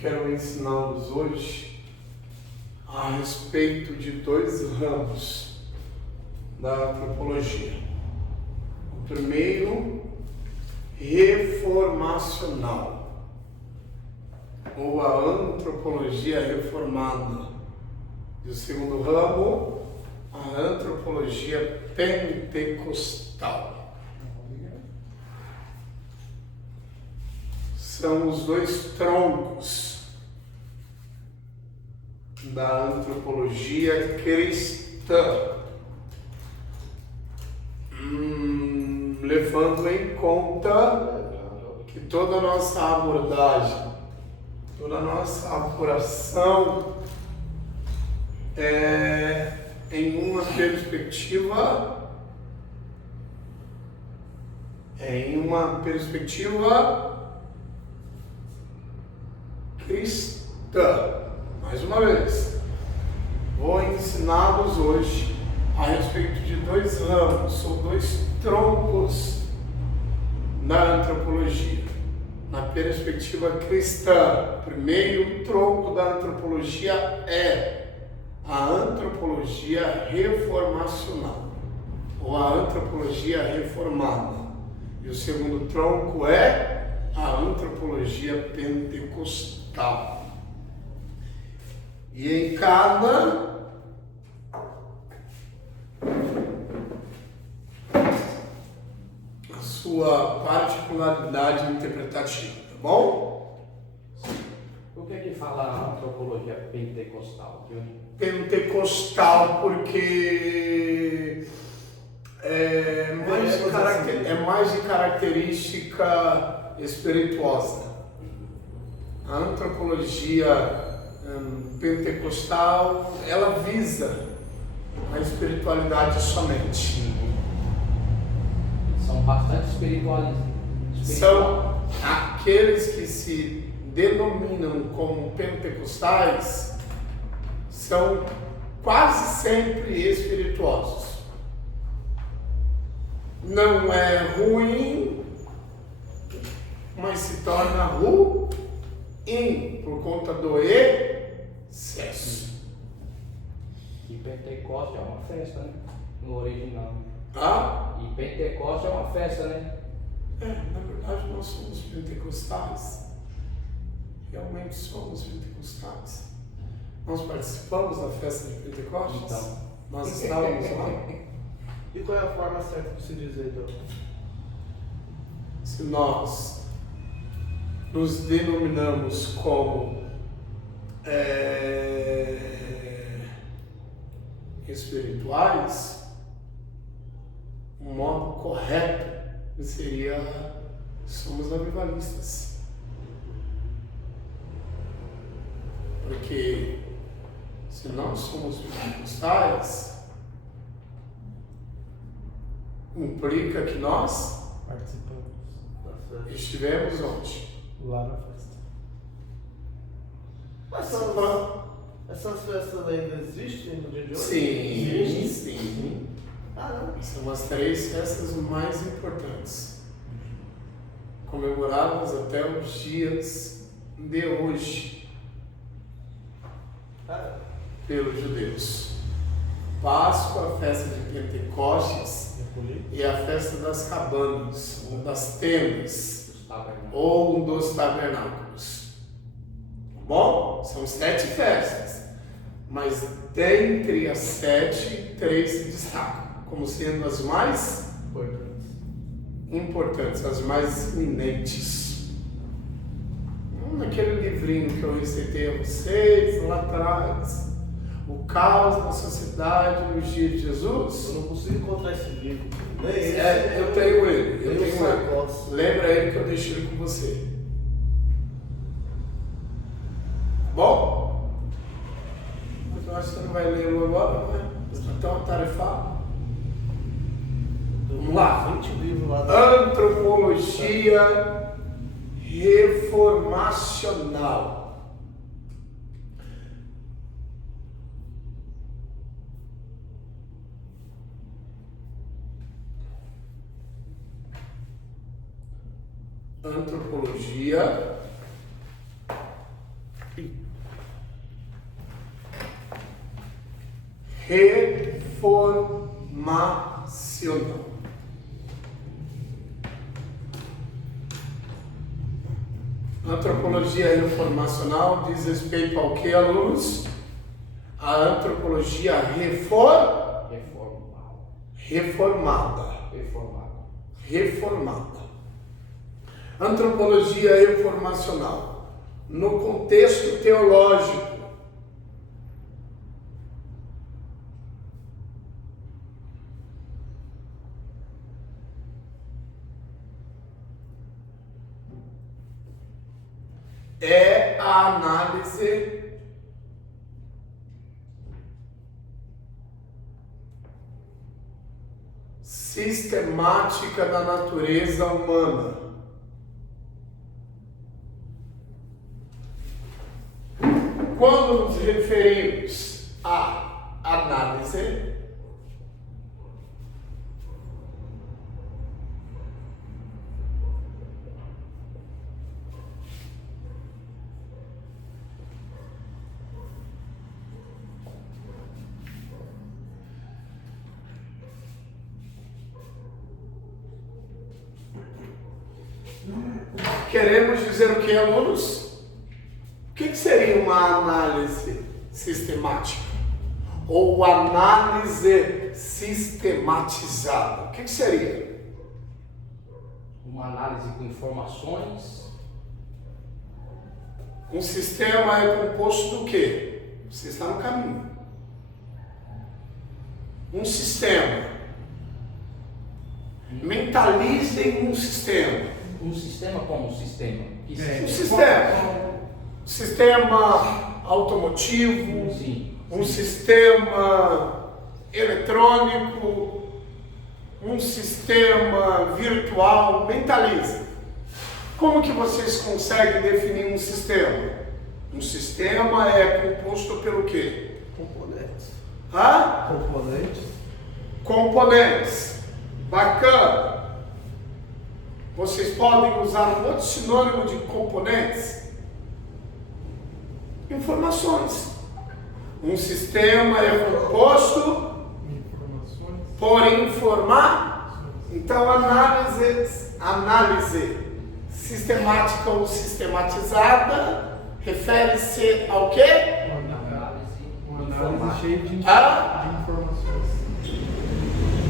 quero ensiná-los hoje a respeito de dois ramos da antropologia. O primeiro, reformacional, ou a antropologia reformada. E o segundo ramo, a antropologia pentecostal. São os dois troncos da antropologia cristã, levando em conta que toda a nossa abordagem, toda a nossa apuração é em uma perspectiva cristã. Mais uma vez, vou ensiná-los hoje a respeito de dois ramos, ou dois troncos da antropologia, na perspectiva cristã. O primeiro tronco da antropologia é a antropologia reformacional, ou a antropologia reformada. E o segundo tronco é a antropologia pentecostal. E em cada a sua particularidade interpretativa, tá bom? Por que fala a antropologia pentecostal? Pentecostal porque é mais de característica espirituosa. A antropologia pentecostal, ela visa a espiritualidade somente. São bastante espirituais. São aqueles que se denominam como pentecostais, são quase sempre espirituosos. Não é ruim, mas se torna ruim por conta do excesso. E Pentecoste é uma festa, né? No original. Ah? E Pentecoste é uma festa, né? Na verdade nós somos pentecostais. Realmente somos pentecostais. Nós participamos da festa de Pentecostes? Então. Nós estávamos lá. E qual é a forma certa de se dizer, então? Se nós nos denominamos como espirituais, o modo correto seria: somos avivalistas. Porque se nós somos pentecostais, implica que nós Participamos. estivemos onde? Lá na festa. Mas essas festas ainda existem no dia de hoje? Sim, sim. Ah, não. São as 3 festas mais importantes, comemoradas até os dias de hoje pelos judeus. Páscoa, a festa de Pentecostes, e a festa das cabanas, ou das tendas, ou dos tabernáculos. Tá bom? São 7 festas, mas dentre as 7, 3 se destacam como sendo as mais importantes, as mais iminentes. Naquele livrinho que eu recitei a vocês lá atrás, O Caos na Sociedade nos Dias de Jesus. Eu não consigo encontrar esse livro. Nem esse. Eu tenho ele. Sacote. Lembra ele que eu deixei ele com você. Bom? Mas eu acho que você não vai ler agora, né? Você está tão atarefado. Vamos lá. 20 livros lá da Antropologia reformacional. Antropologia reformacional. Antropologia reformacional diz respeito ao que, alunos? A antropologia reformada. Antropologia reformacional, no contexto teológico, é a análise sistemática da natureza humana. Quando nos referimos à análise, queremos dizer o que, alunos? O que seria uma análise sistemática? Ou análise sistematizada? O que seria? Uma análise com informações. Um sistema é composto do quê? Você está no caminho. Um sistema. Mentalizem um sistema. Um sistema como um sistema? Um sistema automotivo, Sim. um sistema eletrônico, um sistema virtual. Mentalize. Como que vocês conseguem definir um sistema? Um sistema é composto pelo quê? Componentes. Componentes. Bacana. Vocês podem usar um outro sinônimo de componentes? Informações. Um sistema é composto por informar. Então, análise sistemática ou sistematizada refere-se ao quê? Uma análise cheia de informações.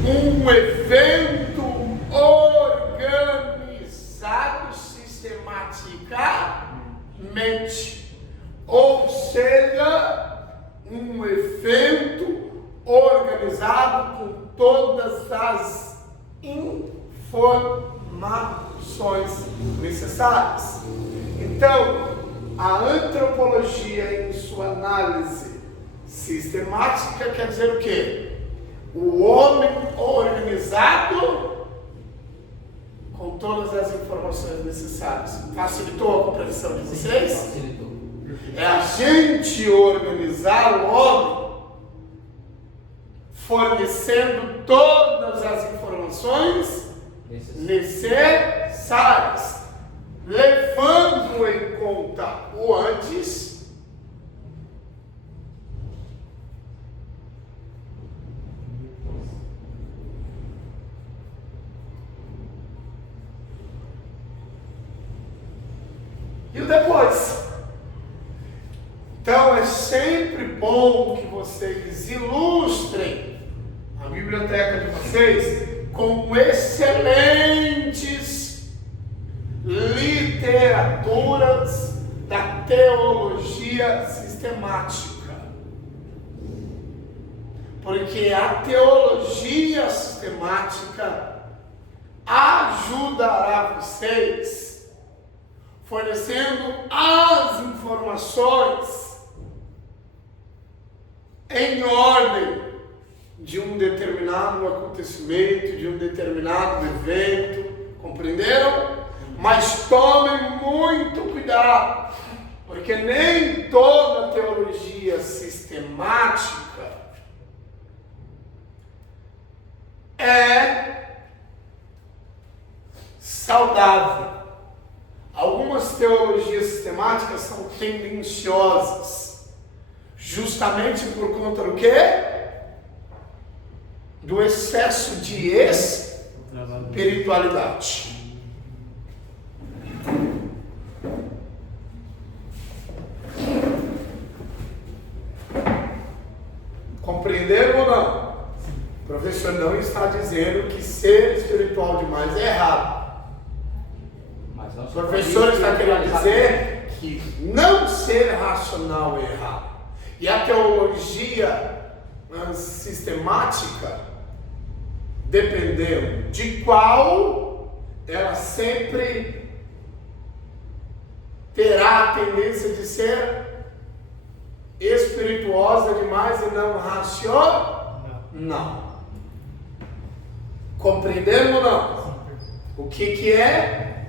Um evento organizado sistematicamente, ou seja, um evento organizado com todas as informações necessárias. Então, a antropologia, em sua análise sistemática, quer dizer o quê? O homem organizado com todas as informações necessárias. Facilitou a compreensão de vocês? Facilitou. É a gente organizar o homem fornecendo todas as informações necessárias, levando em conta o antes e o depois. Então é sempre bom que vocês ilustrem a biblioteca de vocês com excelentes literaturas da teologia sistemática. Porque a teologia sistemática ajudará vocês fornecendo as informações em ordem de um determinado acontecimento, de um determinado evento, compreenderam? Mas tomem muito cuidado, porque nem toda teologia sistemática é saudável. Algumas teologias sistemáticas são tendenciosas, justamente por conta do quê? do excesso de espiritualidade. Compreenderam ou não? O professor não está dizendo que ser espiritual demais é errado. O professor está querendo dizer que não ser racional é errado. E a teologia sistemática, dependendo de qual, ela sempre terá a tendência de ser espirituosa demais e não racional. Não. Compreenderam ou não? O que é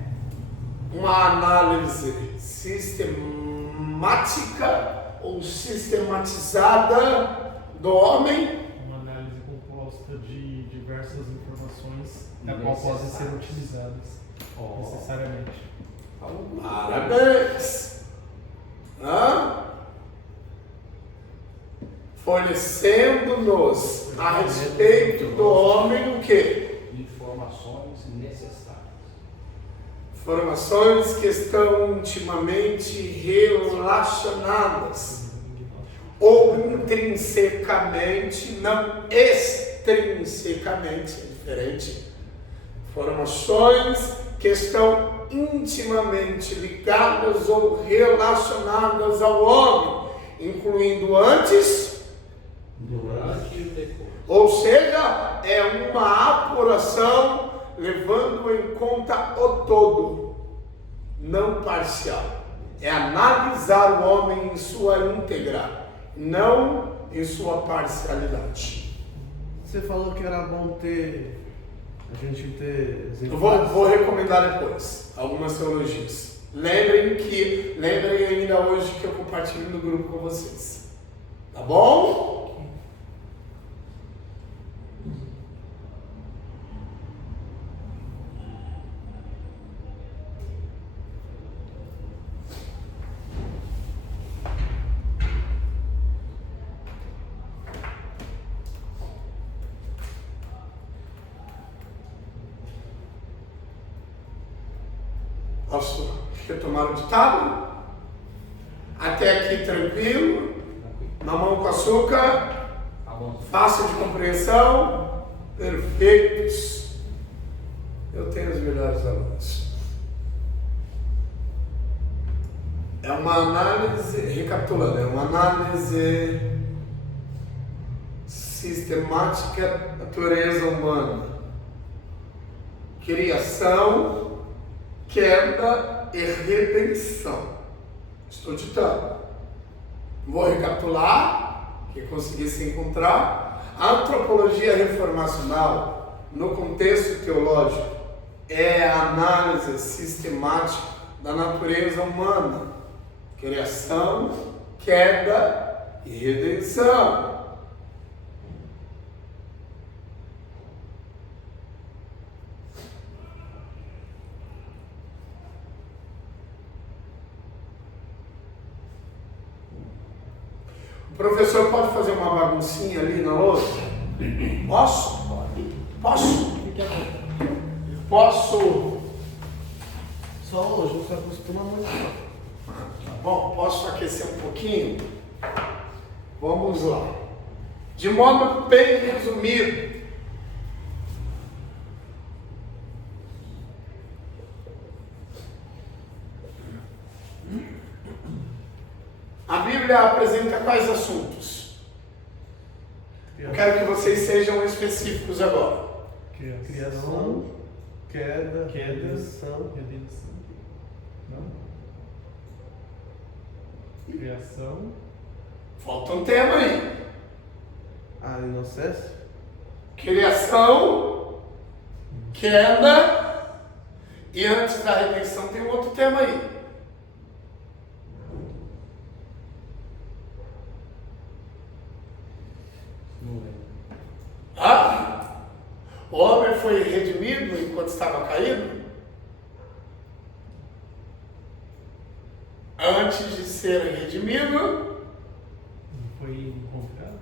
uma análise sistemática ou sistematizada do homem? Uma análise composta de diversas informações a qual podem ser utilizadas necessariamente. Parabéns! Fornecendo-nos a respeito do homem o quê? Informações necessárias. Informações que estão intimamente relacionadas, ou intrinsecamente, não extrinsecamente, é diferente. Informações que estão intimamente ligadas ou relacionadas ao homem, incluindo antes, durante e depois. Ou seja, é uma apuração levando em conta o todo, não parcial. É analisar o homem em sua íntegra, não em sua parcialidade. Você falou que era bom a gente ter Eu exemplares. vou recomendar depois algumas teologias. Lembrem ainda hoje que eu compartilho no grupo com vocês. Tá bom? Posso retomar o ditado? Até aqui tranquilo, mamão com açúcar, fácil de compreensão, perfeitos. Eu tenho os melhores alunos. É uma análise, recapitulando, é uma análise sistemática da natureza humana. Criação, queda e redenção. Estou ditando. Vou recapitular, que conseguisse encontrar. A antropologia reformacional, no contexto teológico, é a análise sistemática da natureza humana. Criação, queda e redenção. O professor pode fazer uma baguncinha ali na lousa? Posso? Posso? Posso? Só hoje, não se acostuma muito. Tá bom, posso aquecer um pouquinho? Vamos lá. De modo bem resumido, a Bíblia apresenta quais assuntos? Eu quero que vocês sejam específicos agora. Criação, queda, redenção. Não? Criação. Falta um tema aí. a inocência. Criação, queda, e antes da redenção tem um outro tema aí. O homem foi redimido enquanto estava caído? Antes de ser redimido, Foi encontrado?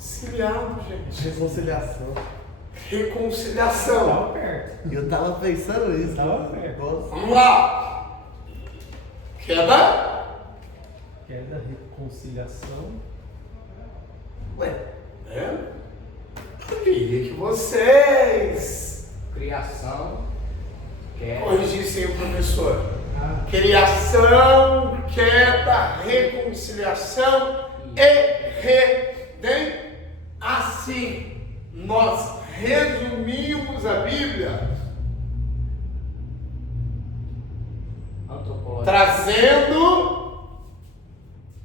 Conciliado, gente. Reconciliação. Reconciliação. Tava perto. Eu tava pensando isso. Tava perto. Nossa. Vamos lá. Queda. Queda, reconciliação. Ué, Eu queria que vocês Criação. Queda. corrigissem o professor. Ah, Criação, queda, reconciliação e redenção. Assim, nós resumimos a Bíblia Antropologia. trazendo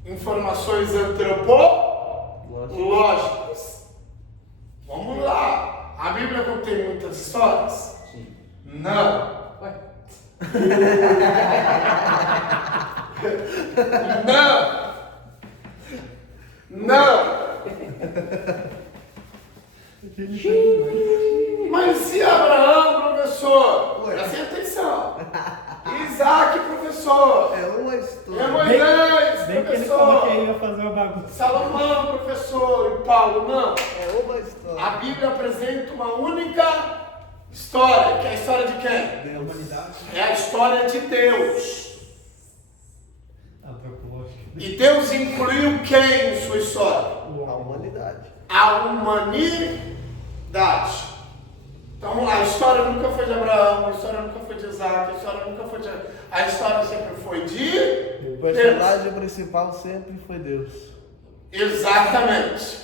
informações antropológicas. Vamos lá. A Bíblia contém muitas histórias? Sim. Não. Ué, Não! Não! Mas e Abraão, professor? Ué. Presta atenção. Isaac, professor. é uma É história. Moisés, bem que ele falou que professor. ia fazer uma bagunça. Salomão, professor. E Paulo, não. É uma história. A Bíblia apresenta uma única história, que é a história de quem? Da humanidade. É a história de Deus. Antropológica. E Deus incluiu quem em sua história? A humanidade. A humanidade. Então vamos lá, a história nunca foi de Abraão, a história nunca foi de Isaac, a história nunca foi de... A história sempre foi de O personagem principal sempre foi Deus. Exatamente.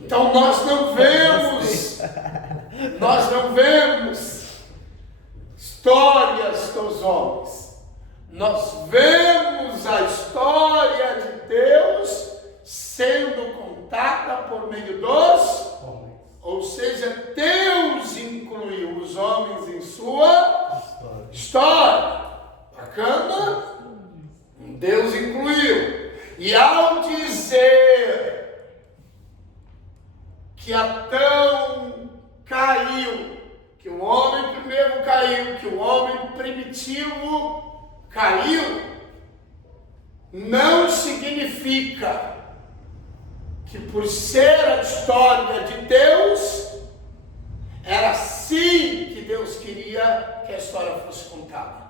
Então nós não vemos histórias dos homens. Nós vemos a história de Deus sendo contada por meio dos, ou seja, Deus incluiu os homens em sua história. Bacana? Deus incluiu. E ao dizer que Adão caiu, que o homem primeiro caiu, que o homem primitivo caiu, não significa que por ser a história de Deus, era assim que Deus queria que a história fosse contada.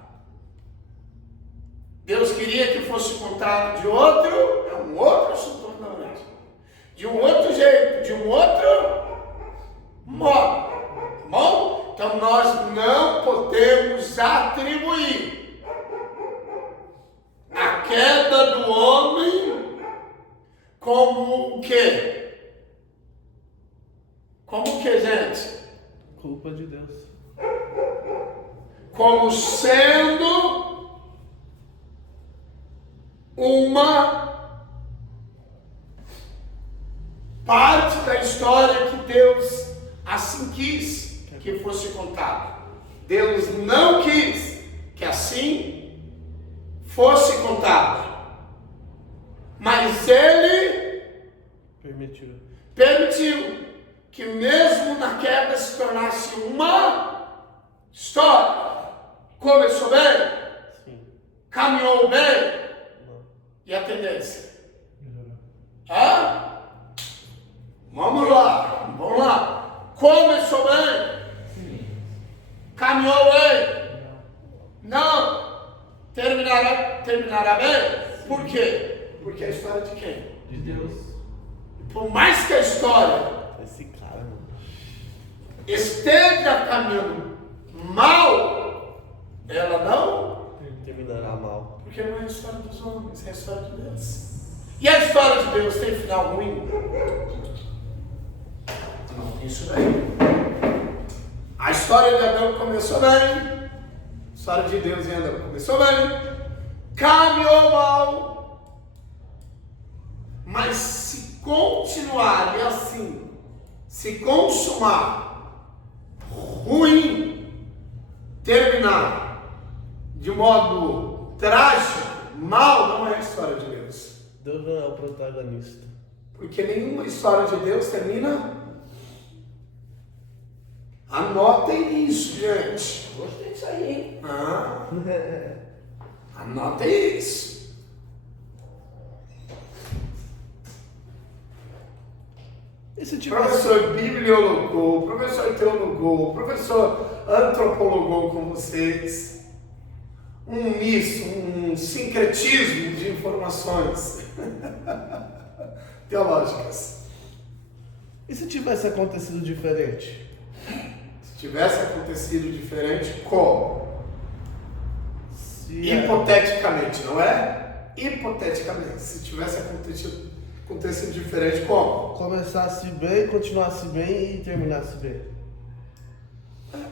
Deus queria que fosse contada de outro, é um outro assunto totalmente, de um outro jeito, de um outro modo. Bom? Então nós não podemos atribuir a queda do homem como o quê? Como o quê, gente? Culpa de Deus. Como sendo uma parte da história que Deus assim quis que fosse contada. Deus não quis que assim fosse contada, mas Ele permitiu que mesmo na queda se tornasse uma história. Começou bem? Sim. Caminhou bem? Não. E a tendência? Melhorou. Hã? Vamos lá. Começou bem? sim. Caminhou bem? Não. Terminará bem? Por quê? Porque é a história de quem? De Deus. Por mais que a história Esse cara, mano. esteja caminhando mal, ela não, Terminará mal. porque não é a história dos homens, é a história de Deus. E a história de Deus tem final ruim? Não tem isso bem. A história de Adão começou bem, a história de Deus em Adão começou bem, caminhou mal, mas se continuar e assim, se consumar ruim, terminar de modo trágico, mal, não é a história de Deus. Deus não é o protagonista. Porque nenhuma história de Deus termina. Anotem isso, gente. Gostei disso aí, hein? Ah, anotem isso. E se tivesse... Professor bibliologou, professor teologou, professor antropologou com vocês. Um misto, um sincretismo de informações teológicas. E se tivesse acontecido diferente? Se tivesse acontecido diferente, como? Se Hipoteticamente, não é? Hipoteticamente. Se tivesse acontecido diferente, como? começasse bem, continuasse bem e terminasse bem.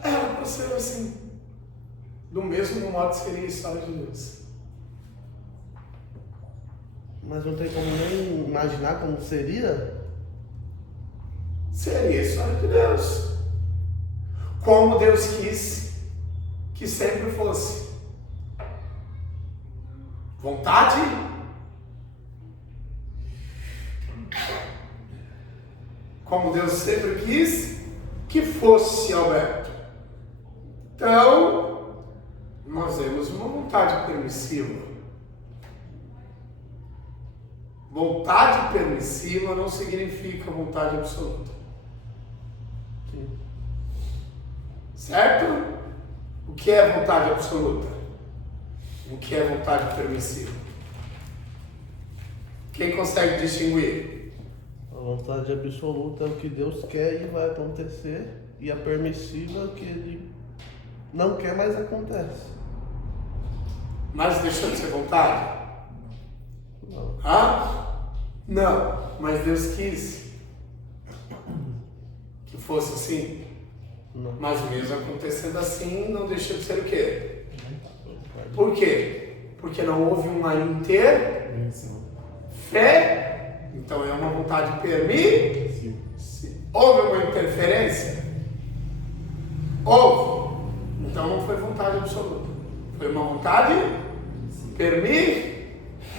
Era para ser assim. Do mesmo modo seria a história de Deus. Mas não tem como nem imaginar como seria? Seria a história de Deus. Como Deus quis que sempre fosse. Vontade? Como Deus sempre quis que fosse, Alberto. Então, nós temos uma vontade permissiva. Vontade permissiva não significa vontade absoluta. Sim. Certo? O que é vontade absoluta? O que é vontade permissiva? Quem consegue distinguir? A vontade absoluta é o que Deus quer e vai acontecer, e a permissiva é o que Ele não quer, mas acontece. Mas deixou de ser vontade? Não. Não, mas Deus quis que fosse assim. Não. Mas mesmo acontecendo assim, não deixou de ser o quê? Por quê? Porque não houve uma fé, então é uma vontade permissiva. Houve uma interferência? Houve. Então não foi vontade absoluta. Foi uma vontade permissiva.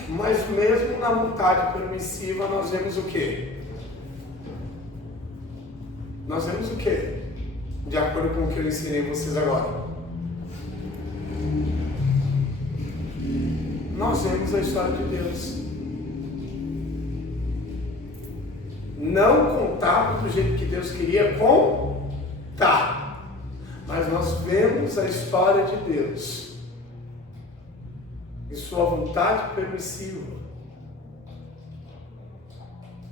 Mas mesmo na vontade permissiva nós vemos o quê? Nós vemos o quê? De acordo com o que eu ensinei vocês agora. Nós vemos a história de Deus. Não contado do jeito que Deus queria contar. Mas nós vemos a história de Deus. E sua vontade permissiva.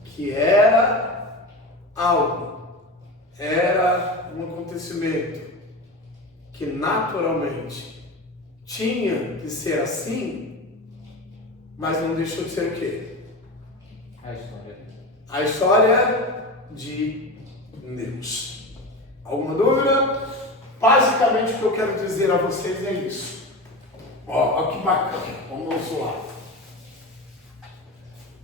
Que era algo. Era um acontecimento. Que naturalmente tinha que ser assim. Mas não deixou de ser o quê? A história. A história de Deus. Alguma dúvida? Basicamente o que eu quero dizer a vocês é isso. Ó, que bacana. Vamos lá.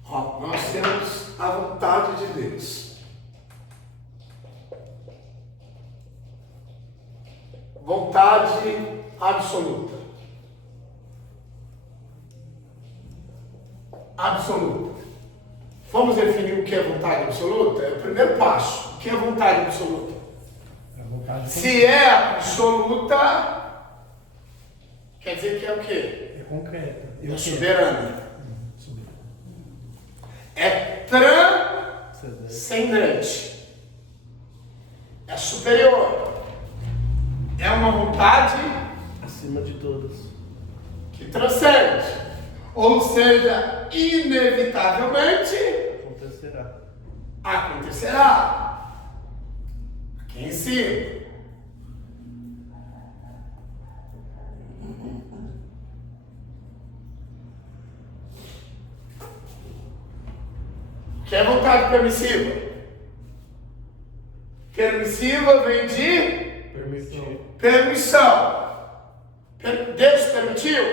Ó, nós temos a vontade de Deus. Vontade absoluta. Absoluta. Vamos definir o que é vontade absoluta? É o primeiro passo. O que é vontade absoluta? Se é absoluta, quer dizer que é o quê? É concreta. É soberana. É transcendente. É superior. É uma vontade Acima de todas. que transcende. Ou seja, inevitavelmente acontecerá. Aqui em cima. Que é vontade permissiva? Permissiva vem de permissão. Deus permitiu?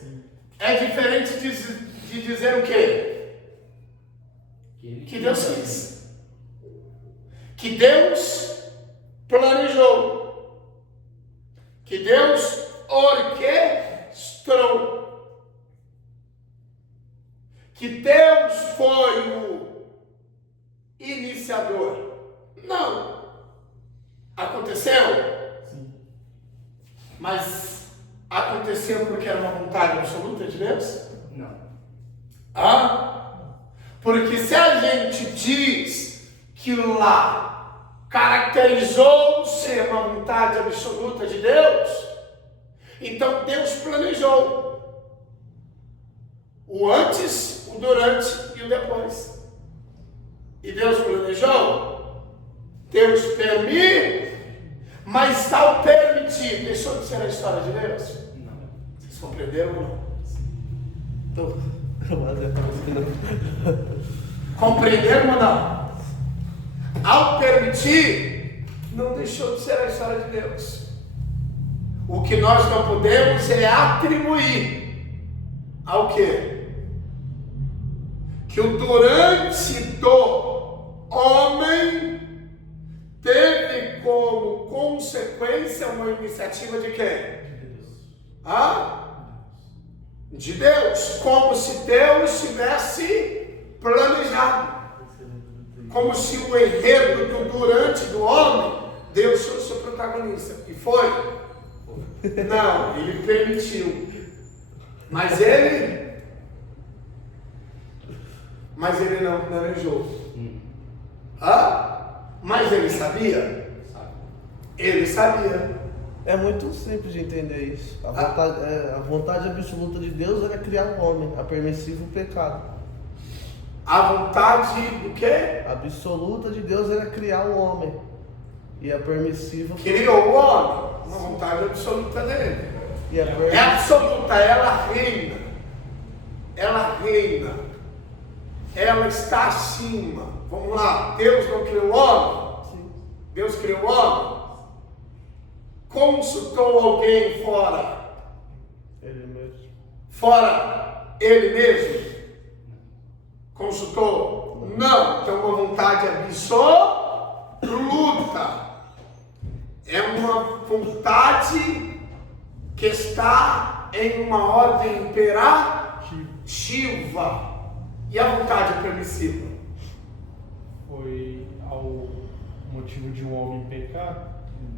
Sim. É diferente de dizer o quê? Que Deus quis. Que Deus planejou. Que Deus orquestrou. Que Deus foi o iniciador. Não. Aconteceu? Sim. Mas aconteceu porque era uma vontade absoluta de Deus? Não. Porque se a gente diz que lá caracterizou-se uma vontade absoluta de Deus, então Deus planejou o antes, o durante e o depois. E Deus planejou, Deus permite, mas ao permitir, deixou de ser a história de Deus? Não. Vocês compreenderam ou não? Compreenderam ou não? Ao permitir, não deixou de ser a história de Deus. O que nós não podemos é atribuir ao quê? Que o durante do homem teve como consequência uma iniciativa de quem? De Deus. Como se Deus tivesse planejado. Como se o enredo do durante do homem, Deus fosse o protagonista. E foi? Não, ele permitiu. Mas ele não planejou. Mas ele sabia? Ele sabia. É muito simples de entender isso. A vontade absoluta de Deus era criar o homem, a permissiva o pecado. A vontade do quê? Absoluta de Deus era criar o homem. E a permissiva... Criou o homem. Uma vontade absoluta dele. E a É absoluta, ela reina. Ela reina. Ela está acima. Vamos lá. Deus não criou o homem? Sim. Deus criou o homem? Consultou alguém fora? Ele mesmo. Fora ele mesmo? Consultou? Não. Então uma vontade absoluta. É uma vontade que está em uma ordem imperativa. E a vontade permissiva? Foi ao motivo de um homem pecar.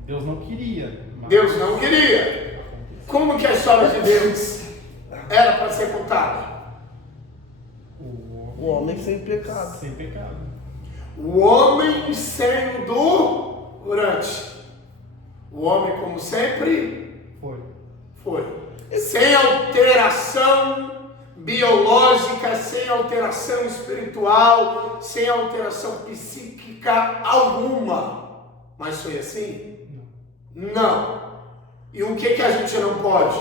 Deus não queria. Deus não queria. Como que a história de Deus era para ser contada? O homem sem pecado. Sem pecado. O homem sem o durante. O homem, como sempre, foi. Sem alteração biológica, sem alteração espiritual, sem alteração psíquica alguma. Mas foi assim? Não. E o que a gente não pode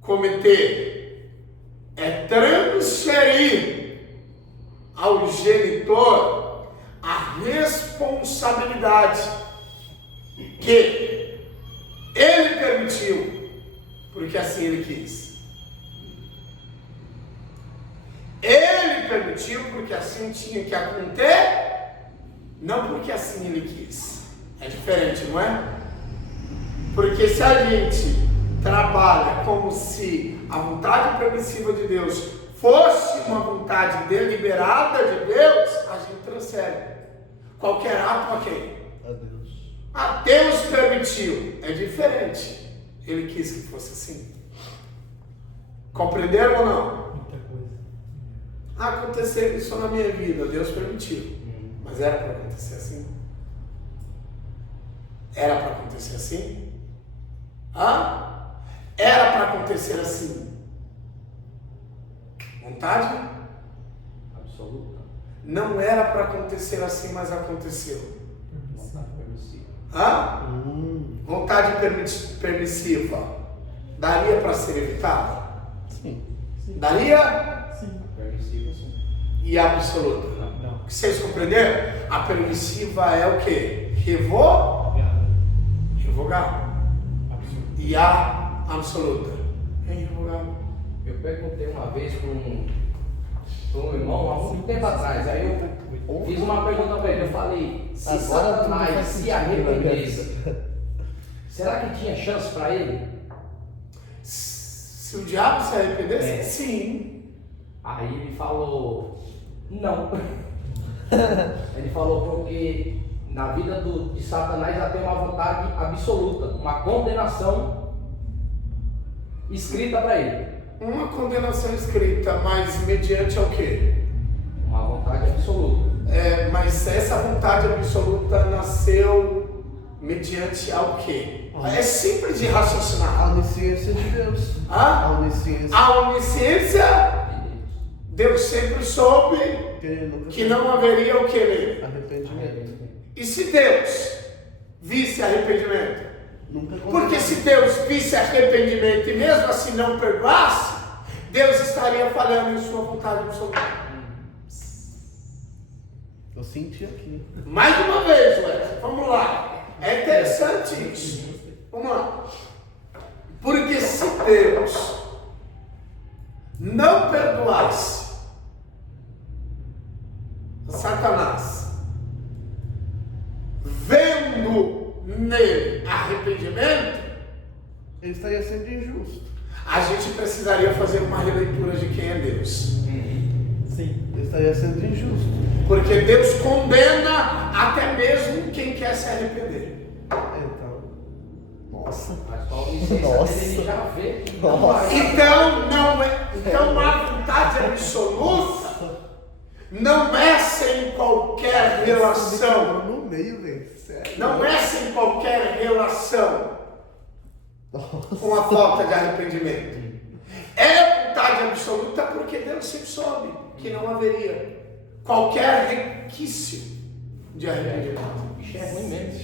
cometer? É transferir ao genitor a responsabilidade que ele permitiu, porque assim ele quis. Ele permitiu porque assim tinha que acontecer, não porque assim ele quis. É diferente, não é? Porque se a gente trabalha como se a vontade permissiva de Deus fosse uma vontade deliberada de Deus, a gente transfere qualquer ato a quem? A Deus. A Deus permitiu. É diferente. Ele quis que fosse assim. Compreenderam ou não? Muita coisa. Aconteceu isso na minha vida, Deus permitiu. Mas era para acontecer assim? Era para acontecer assim? Era para acontecer assim. Vontade? Absoluta. Não era para acontecer assim, mas aconteceu. Vontade permissiva. Vontade permissiva. Daria para ser evitada? Sim. Daria? Sim. Permissiva, sim. E a absoluta? Não. Vocês compreenderam? A permissiva é o quê? Revogar. E a absoluta é irrevogável. Eu perguntei uma vez para um irmão, há muito tempo atrás, aí eu fiz uma pergunta para ele, eu falei, se Agora Satanás tudo faz se sentido, arrependesse, será que tinha chance para ele? Se o diabo se arrependesse? É. Sim. Aí ele falou, não. Ele falou porque na vida de Satanás já tem uma vontade absoluta, uma condenação escrita para ele. Uma condenação escrita, mas mediante ao quê? Uma vontade absoluta. Mas essa vontade absoluta nasceu mediante ao quê? É simples de raciocinar. A onisciência de Deus. A onisciência. A onisciência, Deus sempre soube que não haveria o que nele. Arrependimento. E se Deus visse arrependimento? Nunca Porque se Deus visse arrependimento e mesmo assim não perdoasse, Deus estaria falhando em sua vontade absoluta. Eu senti aqui. Mais uma vez, Wesley, vamos lá. É interessante isso. Vamos lá. Porque se Deus não perdoasse Satanás, vendo nele arrependimento, Ele estaria sendo injusto. a gente precisaria fazer uma releitura de quem é Deus. Sim. Ele estaria sendo injusto. Porque Deus condena até mesmo quem quer se arrepender. Então. Nossa. Mas qual licença Nossa. dele ele já vê? Nossa. Então a vontade absoluta não mexe em qualquer relação. No meio, velho. Sério. Não mexe em qualquer relação com a falta de arrependimento. É vontade absoluta porque Deus sempre soube que não haveria qualquer requisito de arrependimento. Bicho, é ruim mesmo.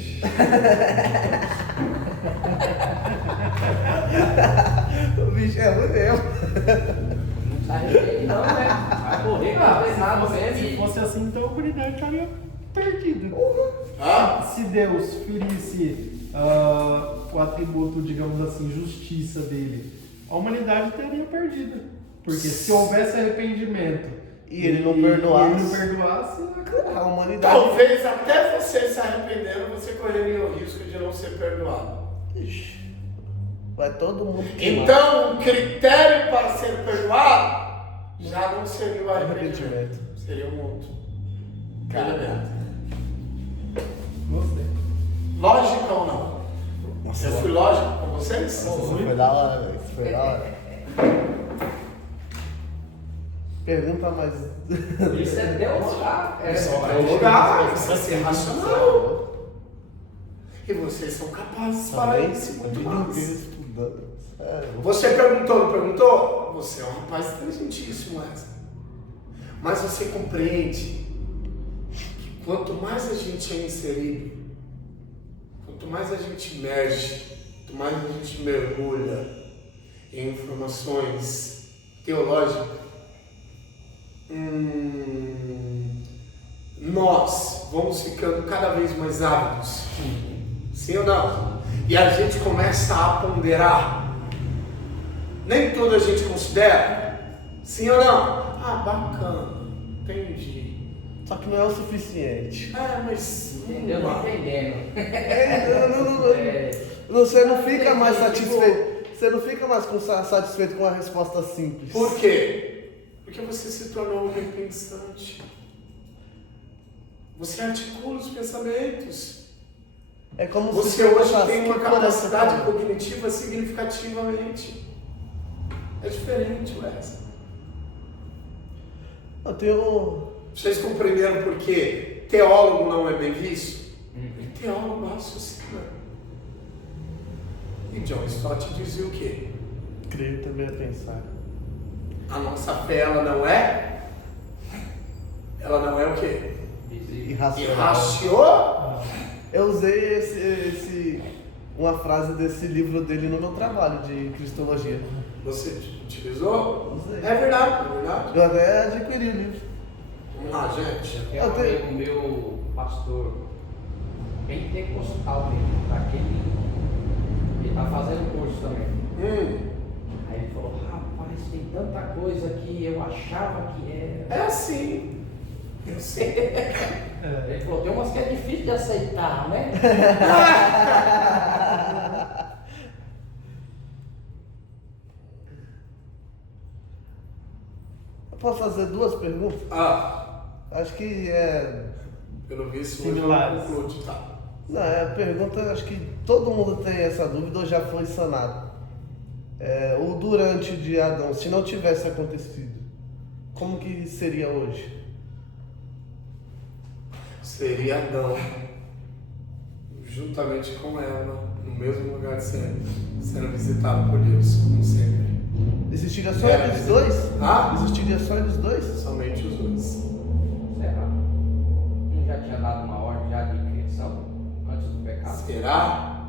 O bicho é ruim mesmo. Não se arrepende não, né? Vai morrer condenado Se mesmo. fosse assim, então a humanidade estaria perdida. Se Deus ferisse o atributo, digamos assim, justiça dele, a humanidade estaria perdida. Porque se houvesse arrependimento E ele não perdoasse. e ele não perdoasse, A humanidade. Talvez até você se arrependendo, você correria o risco de não ser perdoado. Ixi, vai todo mundo queimar. Então, o critério para ser perdoado já não seria o arrependimento, seria um outro elemento. gostei. Lógica ou não? Nossa, Eu fui lógico com vocês? Nossa, isso foi da hora, velho. Isso foi da hora. Pergunta mais. Isso é Deus lá. É o lugar, precisa ser racional. E vocês são capazes para isso muito mais. Estudando. Sério. Você perguntou, não perguntou? Você é um rapaz inteligentíssimo, Wesley. Mas você compreende que quanto mais a gente é inserido, quanto mais a gente emerge, quanto mais a gente mergulha em informações teológicas, nós vamos ficando cada vez mais ávidos. Sim ou não? E a gente começa a ponderar. Nem tudo a gente considera. Sim ou não? Ah, bacana. Entendi. Só que não é o suficiente. Mas... Entendeu? Não entendendo. Você não fica mais satisfeito. Você não fica mais satisfeito com a resposta simples. Por quê? Porque você se tornou um homem pensante. Você articula os pensamentos. É como se Você hoje pensasse, tem uma que coisa capacidade foi? cognitiva significativamente. É diferente, Wesley. Eu tenho. Vocês compreenderam por que teólogo não é bem visto? Teólogo raciocina. E John Stott dizia o quê? Creio também a pensar. A nossa fé, ela não é o quê? Irracional. Eu usei uma frase desse livro dele no meu trabalho de cristologia. Você utilizou? Usei. É verdade, é verdade. Eu até adquiri o livro. Vamos lá, gente. Eu tenho um meu pastor pentecostal mesmo, daquele. Ele está fazendo curso também. Aí ele falou, rapaz, tem tanta coisa que eu achava que era. É assim. Eu sei. Ele falou, tem umas que é difícil de aceitar, né? Eu posso fazer duas perguntas? Acho que é. Pelo visto, hoje eu Similares. não concluo, tá? Não, é a pergunta, acho que todo mundo tem essa dúvida ou já foi sanado. O durante de Adão, se não tivesse acontecido, como que seria hoje? seria Adão, juntamente com Eva, no mesmo lugar sendo visitado por Deus, como sempre. Existiria só eles dois? Existiria só eles dois? Somente os dois. Será? Não já tinha dado uma ordem já de criação antes do pecado? Será?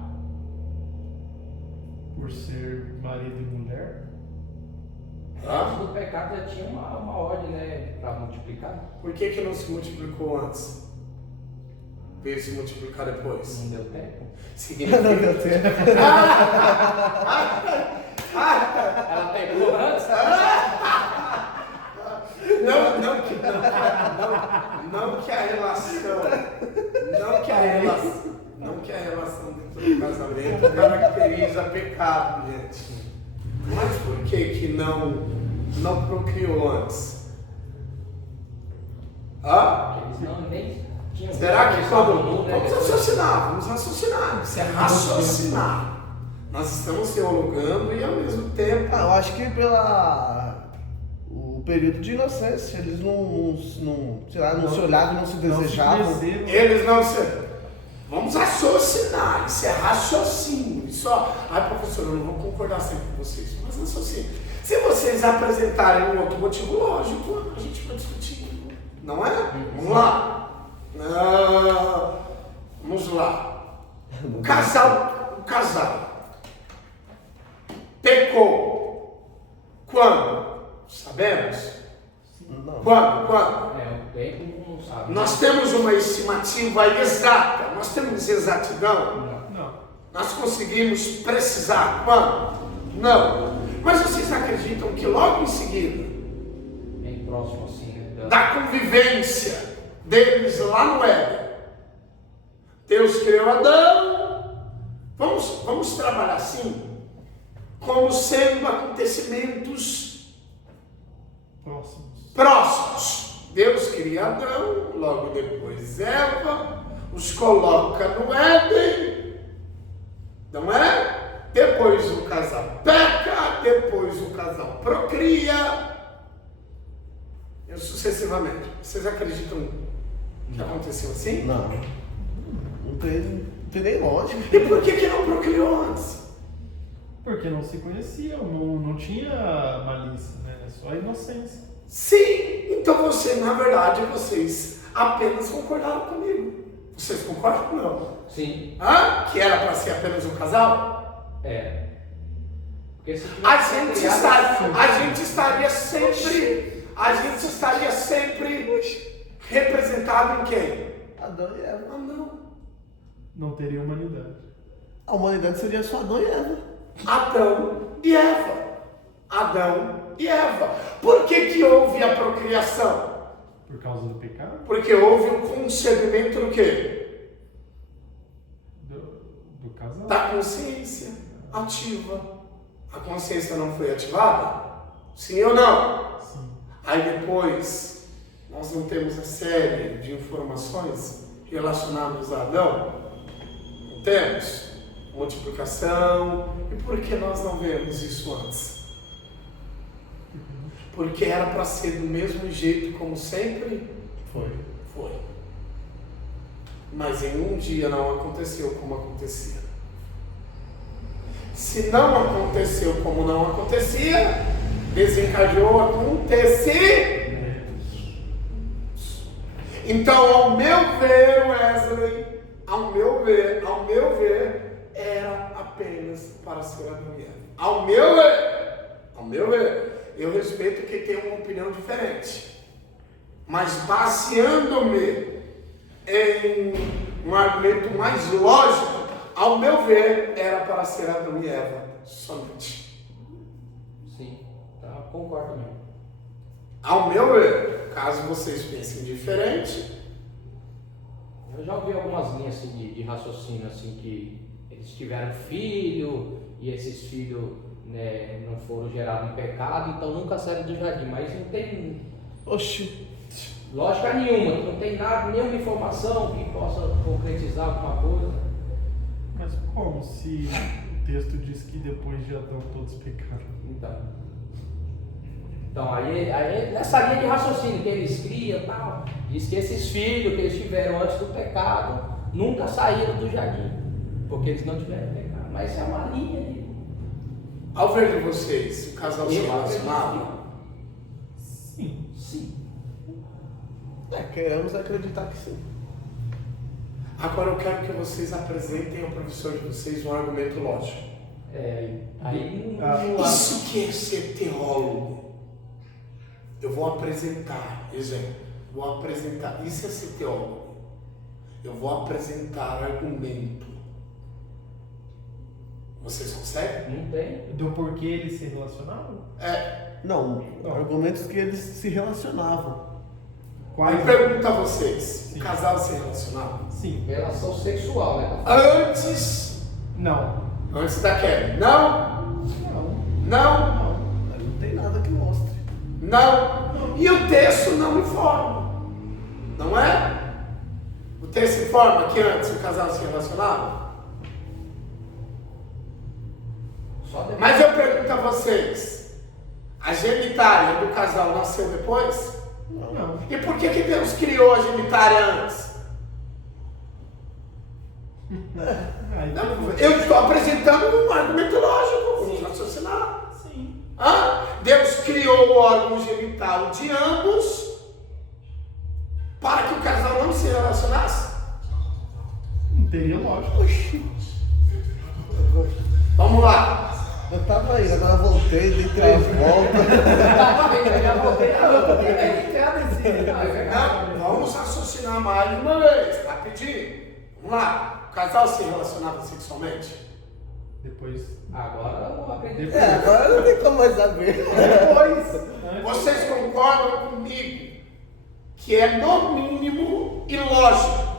Por ser marido e mulher? Antes do pecado já tinha uma ordem, né, para multiplicar. Por que não se multiplicou antes? Veio se multiplicar depois? Não deu tempo. Significa... Não deu tempo. Ela pegou antes? Não que a relação dentro do casamento caracteriza pecado, gente. Mas por que não procriou antes? Eles não nem tinham. Será que quando... Vamos Vamos raciocinar. Isso é raciocinar. Nós estamos teologando e ao mesmo tempo... Eu acho que o período de inocência, eles não se olhavam, não se desejavam. Eles não se... Vamos raciocinar, isso é raciocínio. Isso, professor, eu não vou concordar sempre com vocês, mas raciocínio. Se vocês apresentarem um outro motivo lógico, a gente vai discutir, não é? Vamos lá. Vamos lá. O casal pecou. Quando? Sabemos? Não. Quando? O tempo não sabe. Nós temos uma estimativa exata. Nós temos exatidão? Não. Nós conseguimos precisar quando? Não. Mas vocês acreditam que logo em seguida, Bem próximo assim, né? da convivência deles lá no Éden, Deus criou Adão? Vamos trabalhar assim, como sendo acontecimentos próximos. Deus cria Adão, logo depois Eva, os coloca no Éden, não é? Depois o casal peca, depois o casal procria, e sucessivamente. Vocês acreditam que aconteceu assim? Não tem nem lógica. E por que não procriou antes? Porque não se conheciam, não tinha malícia, né? É só inocência. Sim, então na verdade, vocês apenas concordaram comigo. Vocês concordam ou não? Sim. Que era para ser apenas um casal? Porque se A gente estaria sempre representado em quem? Adão e Eva. Não. Não teria humanidade. A humanidade seria só Adão e Eva. Adão e Eva. Por que houve a procriação? Por causa do pecado? Porque houve o concebimento do quê? Do casal. Da consciência ativa. A consciência não foi ativada? Sim ou não? Sim. Aí depois, nós não temos a série de informações relacionadas a Adão? Não temos? Multiplicação. E por que nós não vemos isso antes? Porque era para ser do mesmo jeito como sempre? Foi. Mas em um dia não aconteceu como acontecia. Se não aconteceu como não acontecia, desencadeou acontecer. Então, ao meu ver, Wesley, ao meu ver, era apenas para ser Adão e Eva. Ao meu ver. Eu respeito quem tem uma opinião diferente. Mas baseando-me em um argumento mais lógico, ao meu ver, era para ser Adão e Eva somente. Sim, concordo mesmo. Ao meu ver, caso vocês pensem diferente. Eu já ouvi algumas linhas assim, de raciocínio, assim, que eles tiveram filho e esses filhos, né, não foram gerados em pecado, então nunca saíram do jardim, mas não tem lógica nenhuma, não tem nada, nenhuma informação que possa concretizar alguma coisa. Mas como se o texto diz que depois de Adão todos pecaram? Então, Então, aí nessa linha de raciocínio que eles criam e tal, diz que esses filhos que eles tiveram antes do pecado nunca saíram do jardim, porque eles não tiveram pecado. Mas é uma linha de... Ao ver de vocês, o casal se relacionava? Sim. Sim. Queremos acreditar que sim. Agora eu quero que vocês apresentem ao professor de vocês um argumento lógico. Isso que é ser teólogo. Eu vou apresentar, exemplo, isso é ser teólogo. Eu vou apresentar argumento. Vocês conseguem? Não tem. Do porquê eles se relacionavam? Não, argumentos que eles se relacionavam. Eu pergunto a vocês, o casal se relacionava? Sim. Relação sexual, né? Antes da queda? Não? Não tem nada que mostre. Não. E o texto não informa. Não é? O texto informa que antes o casal se relacionava? Só depois. Mas eu pergunto a vocês, a genitália do casal nasceu depois? Não. E por que Deus criou a genitália antes? Eu estou apresentando um argumento lógico, vamos raciocinar. Sim. Deus criou o órgão genital de ambos para que o casal não se relacionasse? Teria lógico. Vamos lá. Eu tava indo, agora voltei, dei 3 voltas. Já voltei. Vamos raciocinar mais uma vez, rapidinho. Vamos lá. O casal se relacionava sexualmente? Depois. Agora eu não acredito. Agora não tem como mais saber. Vocês concordam comigo que é no mínimo ilógico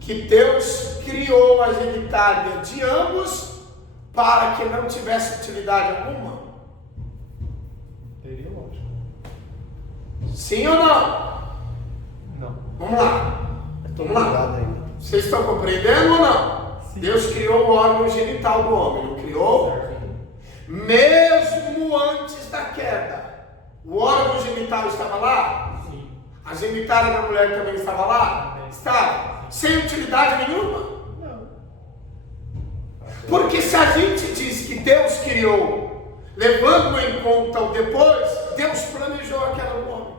que Deus criou a genitália de ambos para que não tivesse utilidade alguma? Teria lógico. Sim ou não? Não. Vamos lá. Estou ligado ainda. Vocês estão compreendendo ou não? Sim. Deus criou o órgão genital do homem, não criou? Mesmo antes da queda, o órgão genital estava lá? Sim. A genitália da mulher também estava lá? Estava. Sem utilidade nenhuma? Não. Porque se a gente diz que Deus criou, levando em conta o depois, Deus planejou a queda do homem.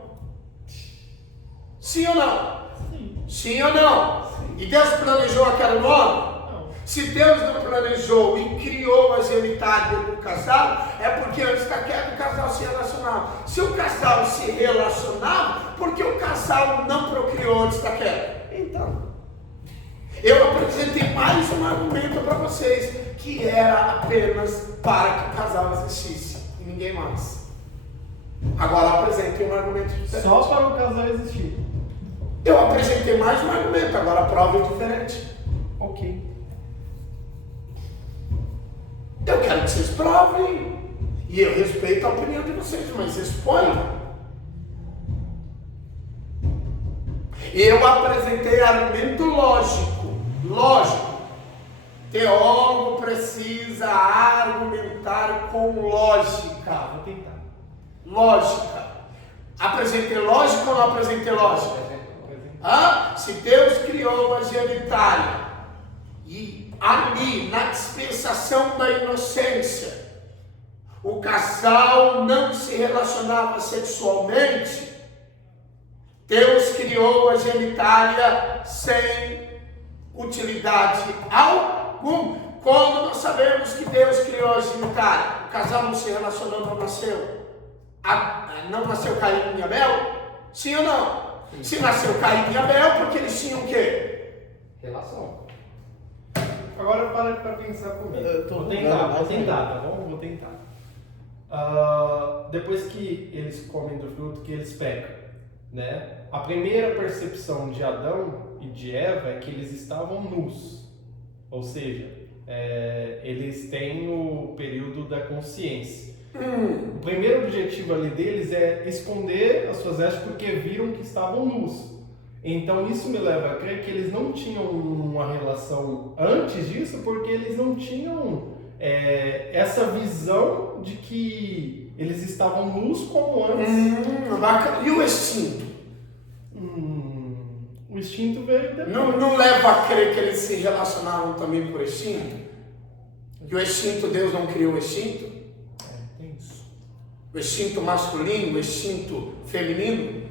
Sim ou não? Sim. Sim ou não? E Deus planejou a queda do homem? Não. Se Deus não planejou e criou a genitália do casal, é porque antes da queda o casal se relacionava. Se o casal se relacionava, porque o casal não procriou antes da queda? Então, Eu apresentei mais um argumento para vocês, que era apenas para que o casal existisse, e ninguém mais. Agora apresentei um argumento diferente. Só para o casal existir. Eu apresentei mais um argumento, agora a prova é diferente. Ok. Eu quero que vocês provem. E eu respeito a opinião de vocês, mas exponham. Eu apresentei argumento lógico. Teólogo precisa argumentar com lógica. Tá, vou tentar. Lógica. Apresentei lógica ou não apresentei lógica? Se Deus criou a genitália e ali na dispensação da inocência o casal não se relacionava sexualmente, Deus criou a genitália sem utilidade alguma. Quando nós sabemos que Deus criou a genitália, o casal não se relacionou, não nasceu. Não nasceu Caim e Abel? Sim ou não? Sim. Se nasceu Caim e Abel, porque eles tinham o quê? Relação. Agora para pensar comigo. Vou tentar, tá bom? Vou tentar. Depois que eles comem do fruto, que eles pecam, né? A primeira percepção de Adão e de Eva é que eles estavam nus. Ou seja, eles têm o período da consciência. O primeiro objetivo ali deles é esconder as suas vestes porque viram que estavam nus. Então isso me leva a crer que eles não tinham uma relação antes disso porque eles não tinham essa visão de que eles estavam nus como antes. Bacana. E o instinto? O instinto veio depois. Não leva a crer que eles se relacionavam também por instinto? Que o instinto, Deus não criou o instinto? Tem isso. O instinto masculino, o instinto feminino?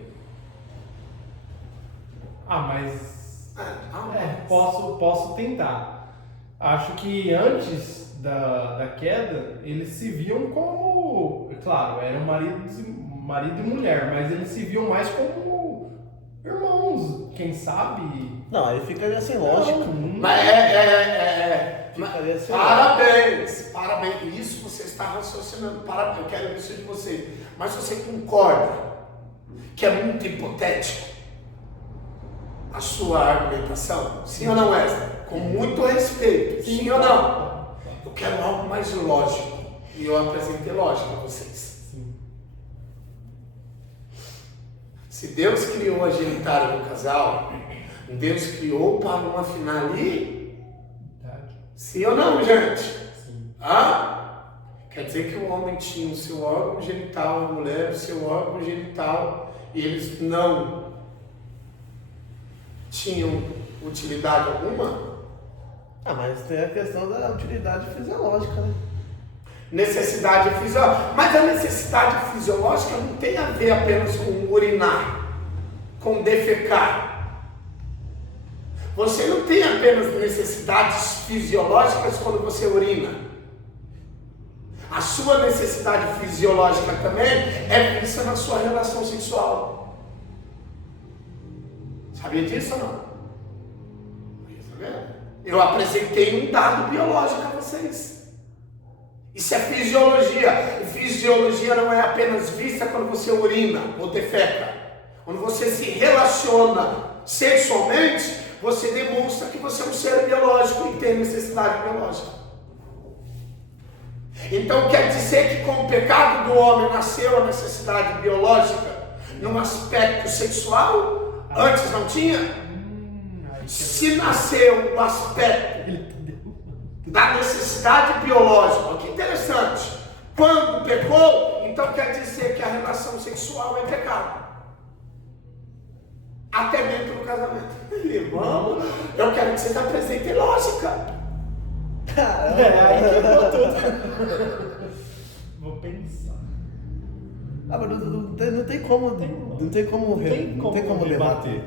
Mas posso tentar. Acho que antes da queda, eles se viam como, claro, eram marido e mulher, mas eles se viam mais como irmãos, quem sabe? Não, aí ficaria sem lógica. Mas Ficaria sem parabéns, isso você está raciocinando, parabéns, eu quero isso de você. Mas você concorda que é muito hipotético a sua argumentação? Sim ou não, Wesley? Com muito respeito, sim ou não? Eu quero algo mais lógico, e eu apresentei lógica a vocês. Sim. Se Deus criou a genitália do casal, Deus criou para uma finalidade. Sim ou não, gente? Sim. Quer dizer que o homem tinha o seu órgão genital, a mulher o seu órgão genital, e eles não tinham utilidade alguma? Mas tem a questão da utilidade fisiológica, né? Necessidade fisiológica. Mas a necessidade fisiológica não tem a ver apenas com urinar, com defecar. Você não tem apenas necessidades fisiológicas quando você urina. A sua necessidade fisiológica também é vista na sua relação sexual. Sabia disso ou não? Tá vendo? Eu apresentei um dado biológico a vocês. Isso é fisiologia. E fisiologia não é apenas vista quando você urina ou defeca. Quando você se relaciona sexualmente, você demonstra que você é um ser biológico e tem necessidade biológica. Então quer dizer que com o pecado do homem nasceu a necessidade biológica num aspecto sexual? Antes não tinha? Se nasceu o aspecto da necessidade biológica, olha que interessante. Quando pecou, então quer dizer que a relação sexual é pecado. Até dentro do casamento. Irmão, eu quero que vocês apresentem lógica. Aí quebrou tudo. Vou pensar. Mas não tem como debater.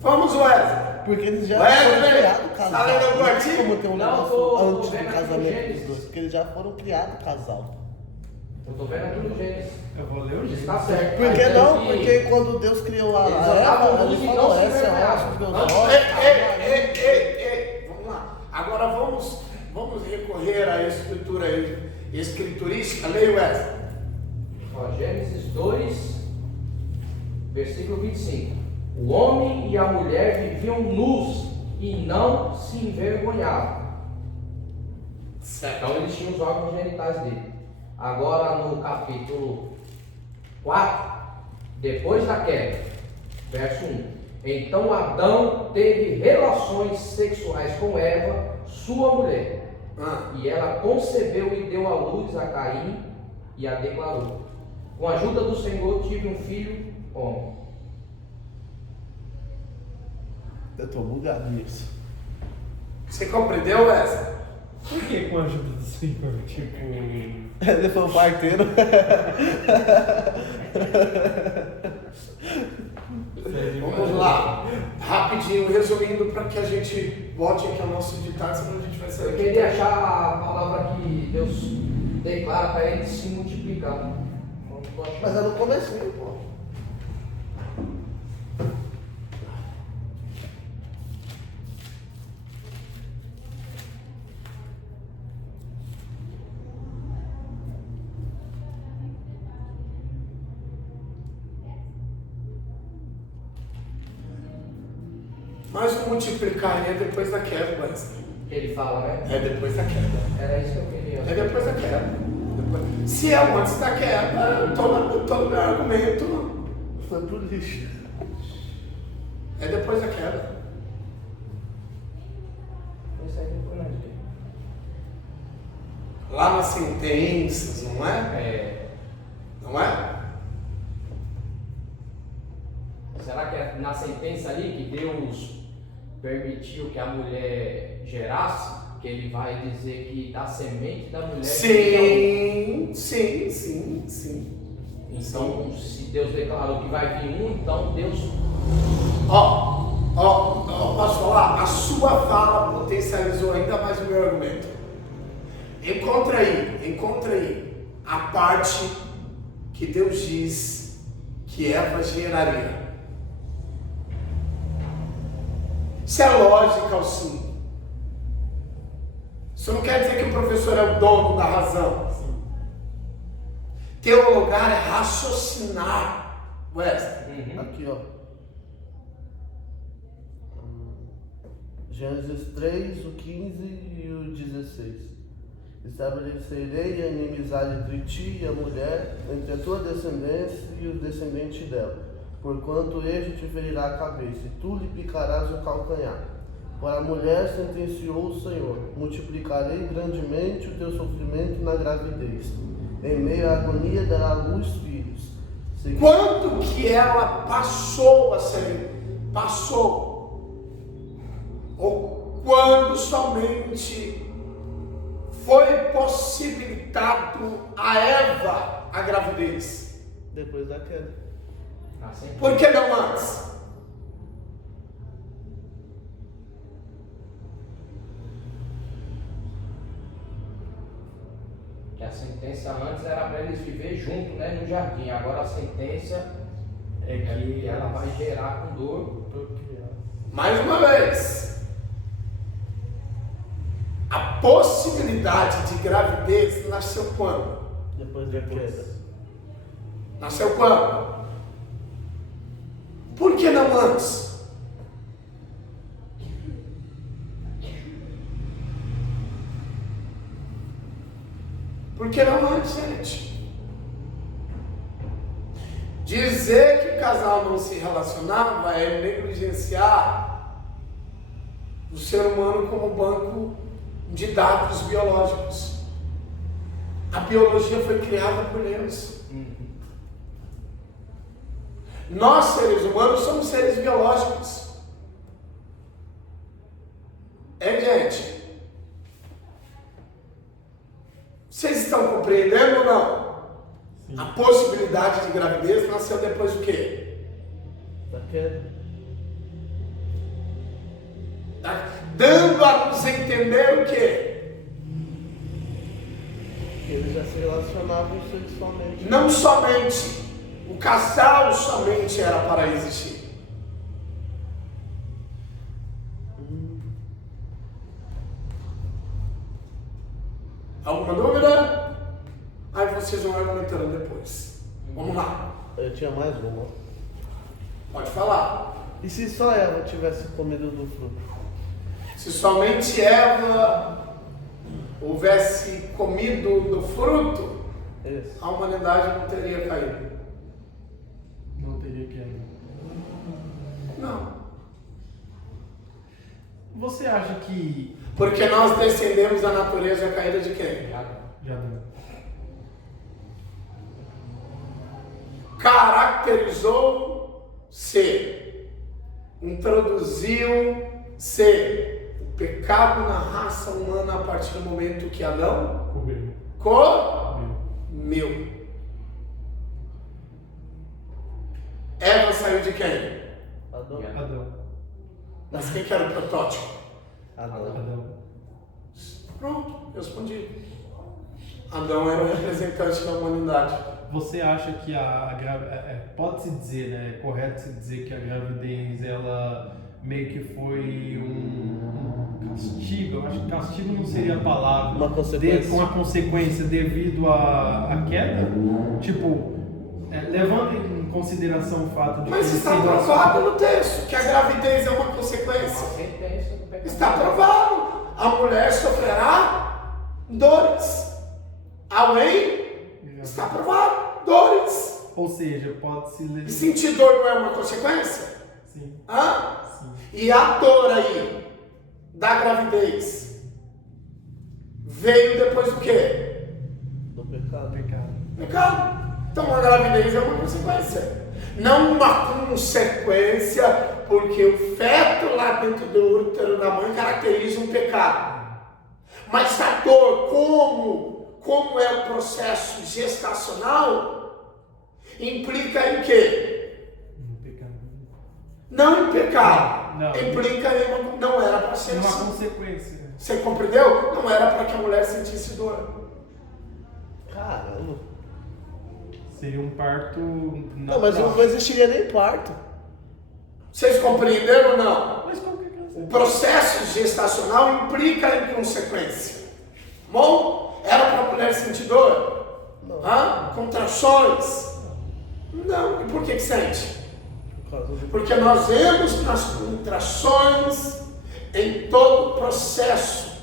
Vamos, Wesley. Porque eles já Wesley, foram criados tá casal. lendo o Não tem artigo? como ter um Não, negócio tô antes vendo do aqui no casamento dos Gênesis. dois. Porque eles já foram criados casal. Eu tô vendo aqui no Gênesis. Eu vou ler o Gênesis. Tá certo. Por que Mas não? que Porque quando Deus criou a eles Eva, andavam ele nus e falou, não se essa é a envergonhavam. raça dos meus Não, olhos. Vamos lá. Agora vamos recorrer à escritura escriturística. Leia, Wesley. Ó, Gênesis 2, versículo 25. O homem e a mulher viviam nus e não se envergonhavam. Certo. Então eles tinham os órgãos genitais dele. Agora no capítulo 4, depois da queda, verso 1. Então Adão teve relações sexuais com Eva, sua mulher. E ela concebeu e deu à luz a Caim e a declarou: com a ajuda do Senhor tive um filho, homem. Eu tô bugado nisso. Você compreendeu, Wesley? Por que com a ajuda do Senhor? Tipo. Ele foi o parteiro. Vamos lá. Rapidinho, resumindo, para que a gente volte aqui ao nosso ditado, senão a gente vai sair Eu aqui. queria achar a palavra que Deus declara para ele se multiplicar. Não tô achando. Mas é no comecinho, pô. Mas o multiplicar é depois da queda, Wesley. Ele fala, né? É depois da queda. Era isso que eu queria. É depois da queda. Se é o antes da queda, todo meu argumento Foi pro lixo. é depois da queda. Isso aí depois nós vemos. lá nas sentenças, não é? Não é? Será que é na sentença ali que Deus permitiu que a mulher gerasse? Que ele vai dizer que da semente da mulher... Sim. Então, se Deus declarou que vai vir um, então Deus... Posso falar? A sua fala potencializou ainda mais o meu argumento. Encontra aí a parte que Deus diz que Eva geraria. Isso é lógica, sim. Isso não quer dizer que o professor é o dono da razão. Teologar é raciocinar. Wesley. Aqui, ó. Gênesis 3, o 15 e o 16. Estabelecerei a inimizade entre ti e a mulher, entre a tua descendência e o descendente dela, porquanto este te ferirá a cabeça, e tu lhe picarás o calcanhar. Para a mulher sentenciou o Senhor: multiplicarei grandemente o teu sofrimento na gravidez. Em meio à agonia dará à luz filhos. Quando que ela passou a ser? Ou quando somente foi possibilitado a Eva a gravidez? Depois da queda. Por que não antes? Que a sentença antes era para eles viver junto, né, no jardim. Agora a sentença é que ela vai gerar com dor. Mais uma vez, a possibilidade de gravidez nasceu quando? Depois da queda. Nasceu quando? Por que não antes? Por que não antes, gente? Dizer que o casal não se relacionava é negligenciar o ser humano como banco de dados biológicos. A biologia foi criada por Deus. Nós, seres humanos, somos seres biológicos. Gente? Vocês estão compreendendo ou não? Sim. A possibilidade de gravidez nasceu depois do quê? Da queda. Tá dando a nos entender o quê? Eles já se relacionavam sexualmente. Não somente. O casal somente era para existir. Alguma dúvida? Aí vocês vão argumentando depois. Vamos lá. Eu tinha mais uma. Pode falar. E se só Eva tivesse comido do fruto? Se somente Eva houvesse comido do fruto, Isso. a humanidade não teria caído. Não teria caído. Não. Você acha que... Porque nós descendemos da natureza caída de quem? Já não. Caracterizou-se, introduziu-se o pecado na raça humana a partir do momento que Adão comeu. Eva saiu de quem? Adão. Mas quem que era o protótipo? Adão. Pronto, respondi. Adão era o representante da humanidade. Você acha que pode-se dizer, né? É correto se dizer que a gravidez, ela meio que foi um castigo? Eu acho que castigo não seria a palavra. Uma consequência. Com a consequência devido à queda? Tipo, levando em consideração o fato de Mas que... está provado no texto que a gravidez é uma consequência. Está provado. A mulher sofrerá dores. Amém? Está provado. Dores. Ou seja, pode-se... E sentir dor não é uma consequência? Sim. Hã? Sim. E a dor aí da gravidez veio depois do quê? Pecado. Pecado. Então a gravidez é uma consequência. Não uma consequência, porque o feto lá dentro do útero da mãe caracteriza um pecado. Mas a dor, como é o processo gestacional, implica em quê? Não em pecado. Não. Implica em não era para ser Uma assim. consequência. Você compreendeu? Não era para que a mulher sentisse dor. Caramba. Seria um parto Não, mas natural. não existiria nem parto. Vocês compreenderam ou não? Mas qual que é a O processo gestacional implica em consequência. Bom, era para a mulher sentir dor? Não. Contrações? Não. E por que sente? Por causa do... Porque nós vemos nas contrações, em todo o processo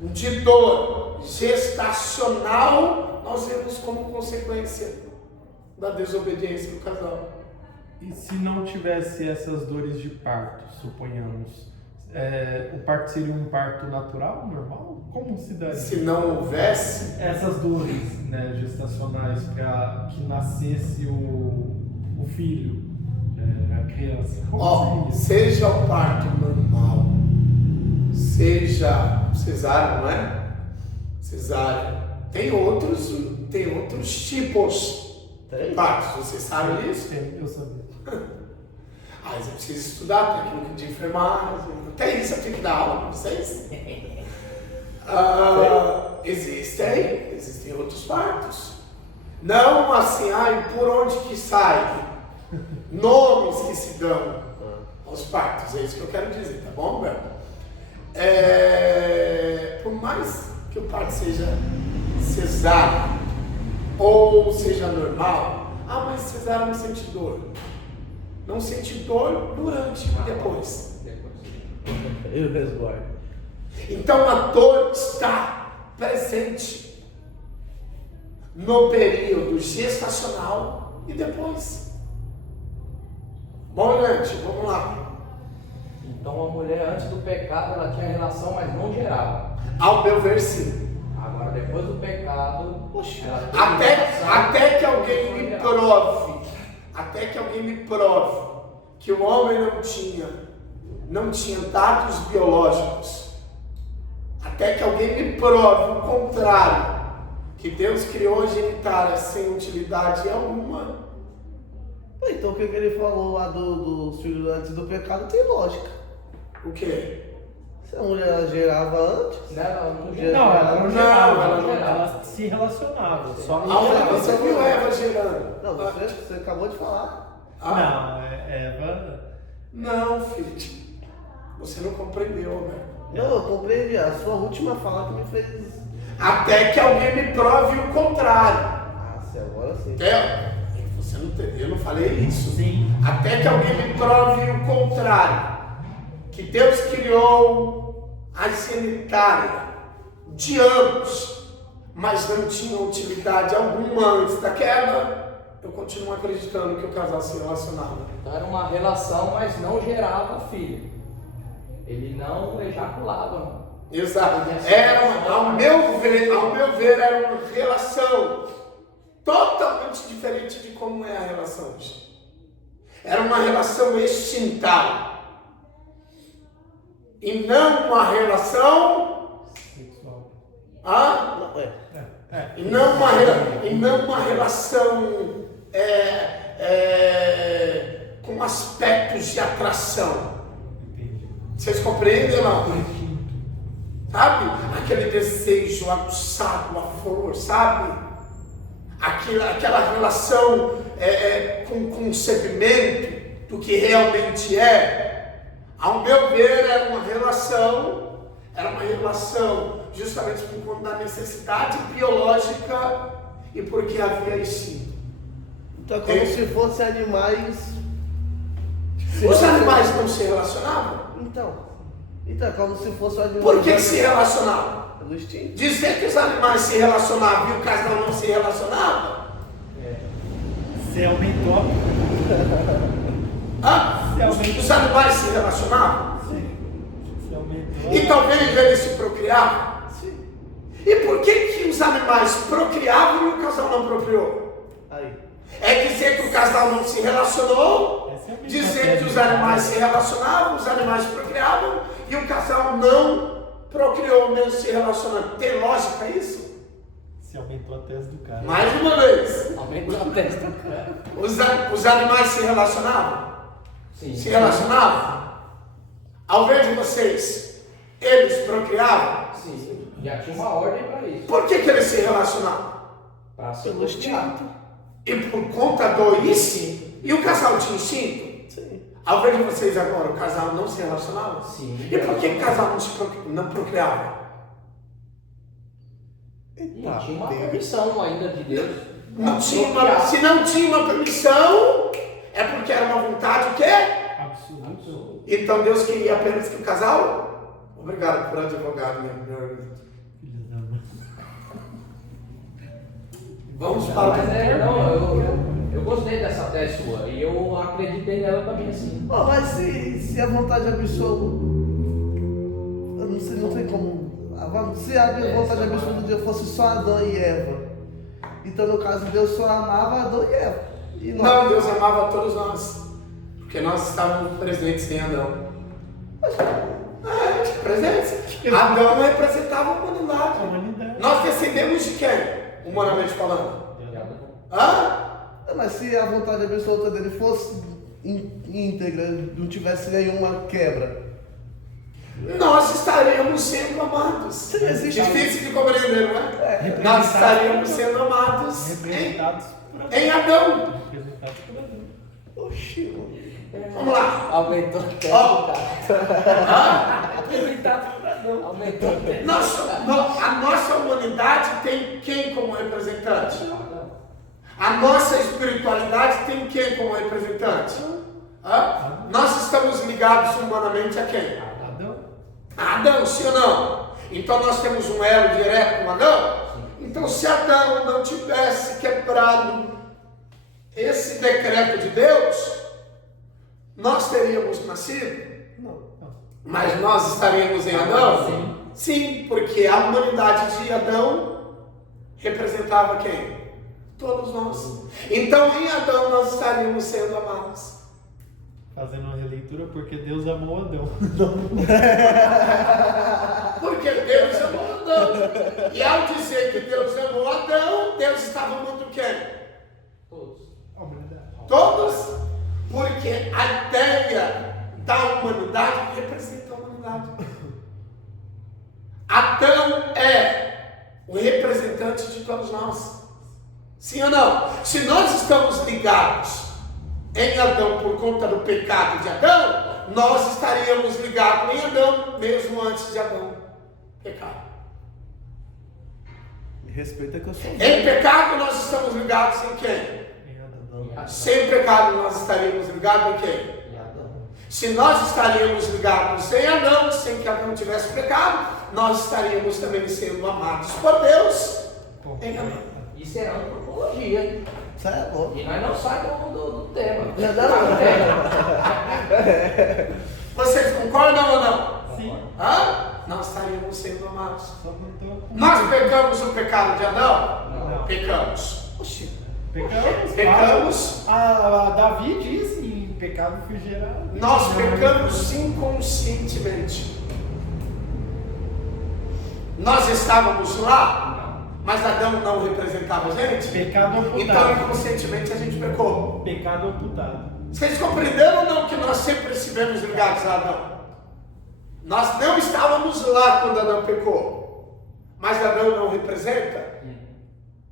de dor gestacional, nós vemos como consequência da desobediência do casal. E se não tivesse essas dores de parto, suponhamos, o parto seria um parto natural, normal? Como se daria? Se não houvesse, Essas dores, né, gestacionais para que nascesse o filho, a criança. Como seria? seja o parto normal, seja cesárea, não é? Cesárea. Tem outros tipos de partos, você sabe disso? Sim, eu sabia. Você precisa estudar técnica de enfermagem. Até isso eu tenho que dar aula para vocês. Existem outros partos. Não assim, por onde que sai? Nomes que se dão aos partos. É isso que eu quero dizer, tá bom, Bel? Por mais que o parto seja cesárea ou seja normal, mas cesárea não sente dor. Não sente dor durante e depois. E o resguardo? Então a dor está presente no período gestacional e depois. Bom, gente, vamos lá. Então a mulher antes do pecado ela tinha relação, mas não gerava. Ao meu ver, sim. Agora depois do pecado, ela tem Até que alguém relação, me não prove que o homem não tinha dados biológicos. Até que alguém me prove o contrário, que Deus criou a genitália sem utilidade alguma. Então o que ele falou lá dos filhos antes do pecado tem lógica. O quê? Se a mulher gerava antes... Ela não Não, gerava. ela não gerava, ela não ela se relacionava. Só Aonde você viu Eva gerando? Não, você acabou de falar. Não, Eva. Não, filho. Você não compreendeu, velho. Eu compreendi. A sua última fala que me fez... Até que alguém me prove o contrário. sim, agora sim. Eu não falei isso. Sim. Até que alguém me prove o contrário. Que Deus criou a genitália de ambos, mas não tinha utilidade alguma antes da queda. Eu continuo acreditando que o casal se relacionava. Então era uma relação, mas não gerava filho. Ele não ejaculava. Exato. Ao meu ver, era uma relação totalmente diferente de como é a relação hoje. Era uma relação extintal. E não uma relação sexual. E não uma relação com aspectos de atração. Entendi. Vocês compreendem ou não? Sabe? Aquele desejo aguçado, a flor, sabe? Aquela relação com concebimento do que realmente é. Ao meu ver, era uma relação justamente por conta da necessidade biológica e porque havia instinto. Então é como se fossem animais... Os animais não se relacionavam? Então é como se fosse um animal... Por que se relacionavam? Pelo instinto. Dizer que os animais se relacionavam e o casal não se relacionava? Você aumentou. Os animais se relacionavam? Sim. Você aumentou. E talvez eles se procriavam? Sim. E por que os animais procriavam e o casal não procriou? Aí. É dizer que o casal não se relacionou, dizer que os animais se relacionavam, os animais procriavam e o casal não procriou, mesmo se relacionando. Tem lógica isso? Se aumentou a tese do cara. Mais uma vez. Aumentou a testa do cara. Os animais se relacionavam? Sim. Se relacionavam? Ao ver de vocês, eles procriavam? Sim. Já tinha uma ordem para isso. Por que eles se relacionavam? Para ser Pelo procriado. instinto. E por conta do instinto. E o casal tinha instinto? Sim. Ao ver de vocês agora, o casal não se relacionava? Sim. E por que o casal não procriava? E tinha uma permissão ainda de Deus. Se não tinha uma permissão, é porque era uma vontade o quê? Absoluto. Então Deus queria apenas que o casal... Obrigado por advogado, meu. Vamos para o Eu gostei dessa tese sua e eu acreditei nela pra mim assim. Pô, mas se a vontade absoluta. Eu não sei como. Se a vontade absoluta de Deus fosse só Adão e Eva. Então, no caso, Deus só amava Adão e Eva. E nós. Não, Deus amava todos nós. Porque nós estávamos presentes em Adão. Presentes. Adão representava a humanidade. A humanidade. Nós descendemos de quem? Humanamente falando. Hã? Mas se a vontade absoluta dele fosse íntegra, não tivesse nenhuma quebra. Nós estaríamos sendo amados. Sim, existe. Difícil de compreender, não é? Nós estaríamos sendo amados Representados por Adão. em Adão. Representados por Adão. Oxi, mano. Vamos lá. Aumentou a testa Ó. do cara. Hã? Aumentou a testa. A nossa humanidade tem quem como representante? A nossa espiritualidade tem quem como representante? Hã? Nós estamos ligados humanamente a quem? Adão. A Adão, sim ou não? Então nós temos um elo direto com Adão? Então se Adão não tivesse quebrado esse decreto de Deus, nós teríamos nascido? Não. Mas nós estaríamos em Adão? Sim, porque a humanidade de Adão representava quem? Todos nós. Então em Adão nós estaríamos sendo amados. Fazendo uma releitura, porque Deus amou Adão. Porque Deus amou Adão. E ao dizer que Deus amou Adão, Deus estava amando quem? Todos. A humanidade. Todos? Porque a ideia da humanidade representa a humanidade. Adão é o representante de todos nós. Sim ou não? Se nós estamos ligados em Adão por conta do pecado de Adão, nós estaríamos ligados em Adão mesmo antes de Adão pecar. Me respeita que eu sou. Em pecado nós estamos ligados em quem? Em Adão. Sem pecado nós estaríamos ligados em quem? E Adão. Se nós estaríamos ligados em Adão, sem que Adão tivesse pecado, nós estaríamos também sendo amados por Deus em Adão. Isso é antropologia. Isso é louco. E nós não saímos do tema. Vocês concordam ou não? Sim. Hã? Nós estaríamos sendo amados. Só não tô com... Nós pecamos o pecado de Adão? Não. Pecamos. Pecamos. Pecamos. A Davi diz em pecado fui gerado. Nós pecamos inconscientemente. Nós estávamos lá, mas Adão não representava a gente? Pecado amputado. Então inconscientemente a gente pecou. Pecado amputado. Vocês compreenderam ou não que nós sempre estivemos ligados a Adão? Nós não estávamos lá quando Adão pecou. Mas Adão não representa?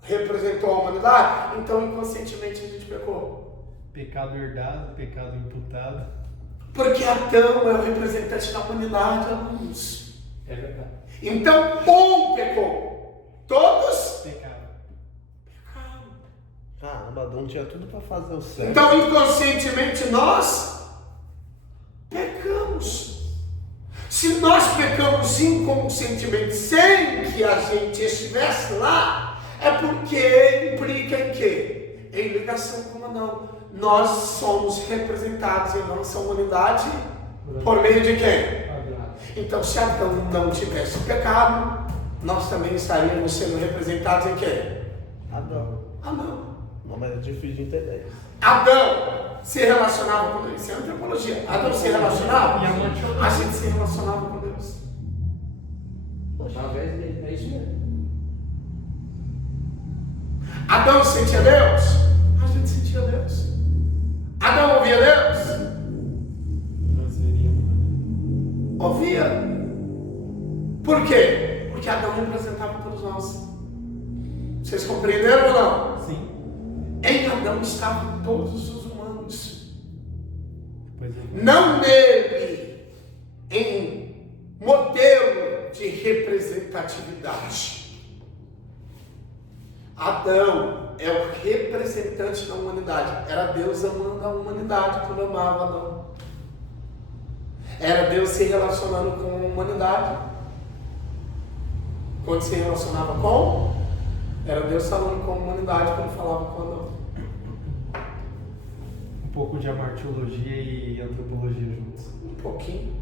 Representou a humanidade? Então inconscientemente a gente pecou. Pecado herdado, pecado imputado. Porque Adão é o representante da humanidade, alunos. É verdade. Então um pecou. Todos Pecado. pecaram. Caramba, Adão tinha tudo pra fazer o certo. Então inconscientemente nós pecamos. Se nós pecamos inconscientemente sem que a gente estivesse lá, é porque implica em quê? Em ligação com Adão. Nós somos representados em nossa humanidade por meio de quem? Então se Adão não tivesse pecado, nós também estaríamos sendo representados em quem? Adão. Adão. Não, mas é difícil de entender isso. Adão se relacionava com Deus. Isso é antropologia. Adão se relacionava? A gente se relacionava com Deus. Através dele, é isso mesmo. Adão sentia Deus? A gente sentia Deus. Adão ouvia Deus? Nós veríamos. Ouvia. Por quê? Porque Adão representava todos nós. Vocês compreenderam ou não? Sim. Em Adão estavam todos os humanos. Pois é. Não nele, em modelo de representatividade. Adão é o representante da humanidade. Era Deus amando a humanidade quando amava Adão. Era Deus se relacionando com a humanidade. Quando se relacionava com, era Deus falando com a humanidade quando falava com Adão. Um pouco de amartiologia e antropologia juntos. Um pouquinho.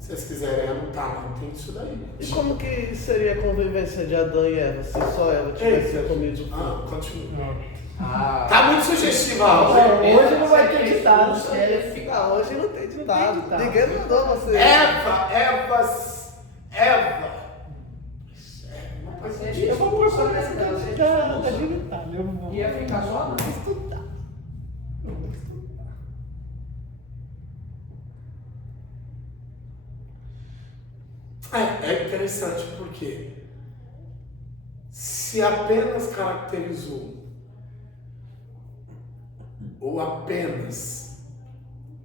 Se vocês quiserem anotar, não tem isso daí. E como que seria a convivência de Adão e Eva se só ela tivesse comido o fruto? Continua. Ah, Tá muito sugestiva hoje. Hoje não vai ter Essa ditado. expulsa ia ficar. Hoje não tem ditado. Ninguém mandou você. Eva. Eu vou pôr só nessa dela. Tá digitado. Eu vou. Ia ficar só não. Estudar. É interessante porque se apenas caracterizou ou apenas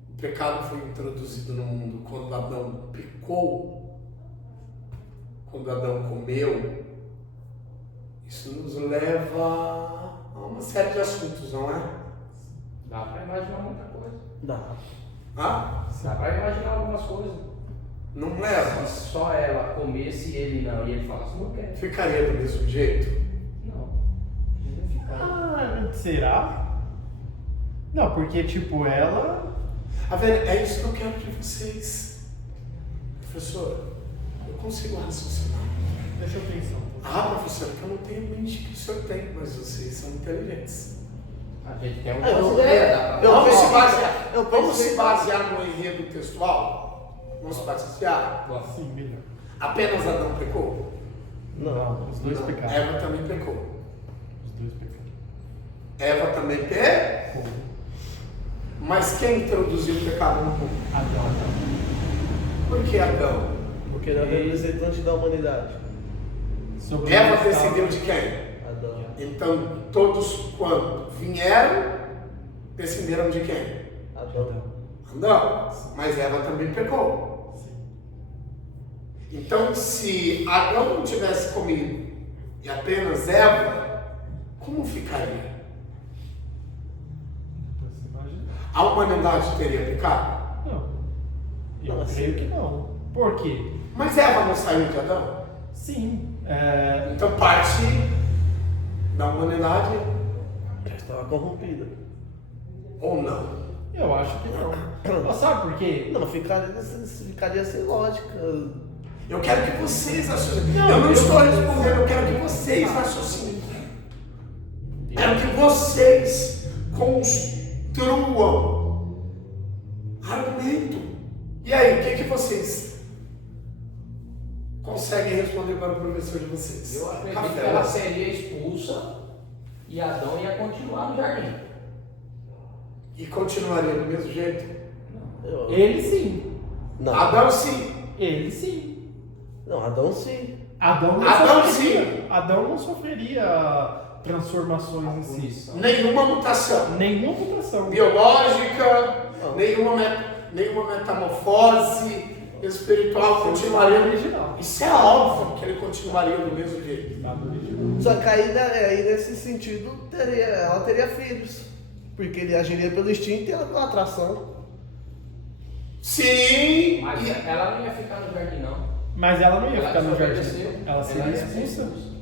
o pecado foi introduzido no mundo quando Adão pecou, quando Adão comeu, isso nos leva a uma série de assuntos, não é? Dá pra imaginar muita coisa. Dá. Dá pra imaginar algumas coisas. Não leva? Se só ela comesse e ele não, e ele falasse, não quero. Ficaria do mesmo jeito? Não. Não ia ficar. Será? Não, porque tipo, ela. Tá vendo? É isso que eu quero de vocês. Professor, eu consigo raciocinar. Deixa eu pensar. Professor, que eu não tenho a mente que o senhor tem, mas vocês são inteligentes. A gente tem um Vamos se basear no enredo textual? Vamos se basear? Sim, melhor. Apenas Adão pecou? Não, os dois Não, pecaram. Eva também pecou. Os dois pecaram. Eva também pecou? Mas quem introduziu o pecado no mundo? Adão. Por que Adão? Porque ele é o representante da humanidade. Sobre Eva o descendeu de quem? Adão. Então, todos quando vieram, descenderam de quem? Adão. Adão. Mas Eva também pecou. Então, se Adão não tivesse comido e apenas Eva, como ficaria? Você imagina? A humanidade teria pecado? Não. Eu Não, creio que não. Por quê? Mas Eva não saiu de Adão? Sim. Então parte da humanidade Já estava corrompida. ou não? Eu acho que não. Mas sabe por quê? Não, ficaria sem lógica. Eu quero que vocês raciocinem. Não, Eu não eu estou não- respondendo, eu quero que vocês raciocinem. Quero que vocês construam argumento. E aí, o que vocês conseguem responder para o professor de vocês? Eu acredito que Rafael. ela seria expulsa e Adão ia continuar no jardim. E continuaria do mesmo jeito? Ele sim. Não. Adão sim. Ele sim. Não, Adão sim. Adão não Adão sofreria. Adão não sofreria transformações em si. Punição. Nenhuma mutação Nenhuma mutação. biológica, Não. nenhuma metamorfose espiritual continuaria do original. Isso é óbvio que ele continuaria do mesmo jeito. Estado original. Só que aí nesse sentido, ela teria filhos. Porque ele agiria pelo instinto e ela pela atração. Sim. Mas e- ela não ia ficar no jardim, não. Mas ela não ia Ela ficar no desobedeceu, jardim. Ela seria ia ser expulsa.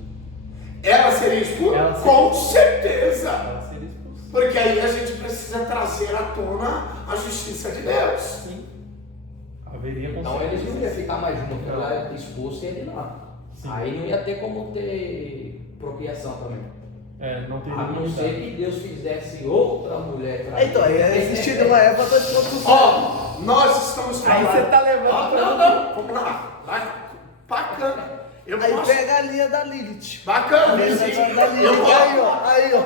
Ela seria expulsa? Ela seria- Com certeza. Ela seria expulsa. Porque aí a gente precisa trazer à tona a justiça de Deus. Sim. Haveria Então eles não consequências. iam ficar mais juntos, ela era expulsa e ele não. Aí não ia ter como ter procriação também. Não tem A não ser que Deus fizesse outra mulher para Então, aí é existindo uma Eva 2.0. Ó, nós estamos Aí você tá levando. Não, vamos lá. Vai. Bacana. Aí pega a linha da Lilith. Bacana. Pega a linha da Lilith. Aí, ó.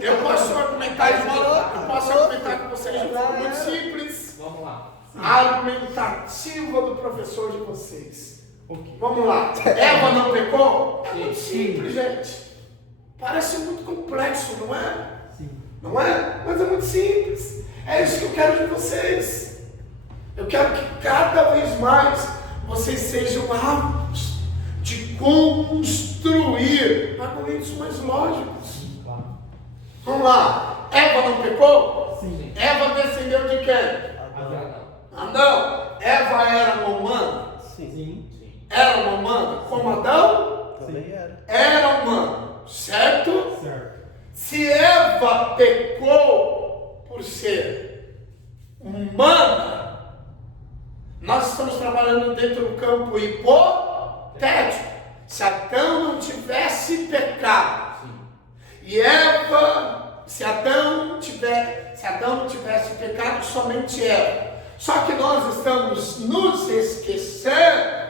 Eu posso argumentar com vocês de forma muito simples. Vamos lá. A argumentativa do professor de vocês. Ok. Vamos lá. Eva não pecou? É muito Sim. simples, gente. Parece muito complexo, não é? Sim. Não é? Mas é muito simples. É isso que eu quero de vocês. Eu quero que cada vez mais vocês sejam aptos de construir argumentos mais lógicos. Claro. Vamos lá. Eva não pecou? Sim. Eva descendeu de quem? Adão. Eva era uma humana? Sim. Era uma humana? Como Adão? Também era. Era humana. Certo? Certo. Se Eva pecou por ser humana, nós estamos trabalhando dentro do campo hipotético. Se Adão não tivesse pecado, e Eva, se Adão não tivesse pecado, somente Eva. Só que nós estamos nos esquecendo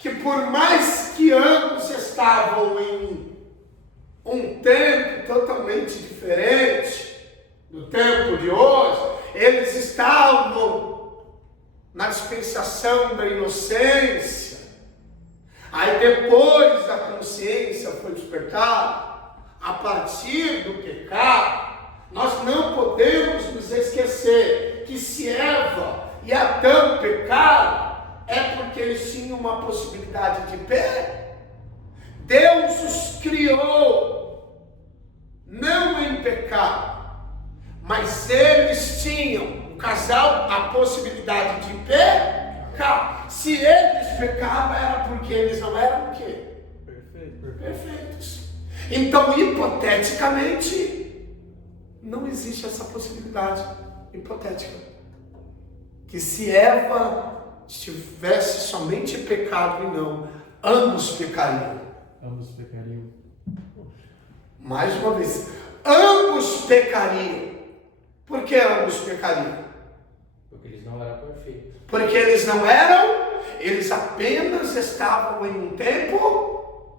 que por mais que ambos estavam em um tempo totalmente diferente do tempo de hoje, eles estavam na dispensação da inocência. Aí depois a consciência foi despertada. A partir do pecado, nós não podemos nos esquecer que se Eva e Adão pecaram, é porque eles tinham uma possibilidade de pé. Deus os criou, não em pecado, mas eles tinham, o casal, a possibilidade de pecar. Se eles pecavam, era porque eles não eram o quê? Perfeitos. Então, hipoteticamente, não existe essa possibilidade hipotética. Que se Eva tivesse somente pecado e não, ambos pecariam. Ambos pecariam. Mais uma vez, ambos pecariam. Por que ambos pecariam? Porque eles não eram perfeitos. Porque eles não eram, eles apenas estavam em um tempo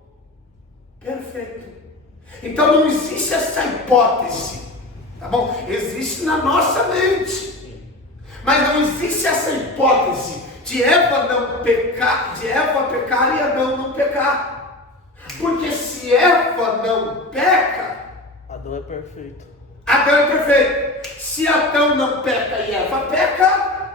perfeito. Então não existe essa hipótese, tá bom? Existe na nossa mente, mas não existe essa hipótese de Eva não pecar, de Eva pecar e Adão não pecar. Porque se Eva não peca, Adão é perfeito. Adão é perfeito. Se Adão não peca e Eva peca,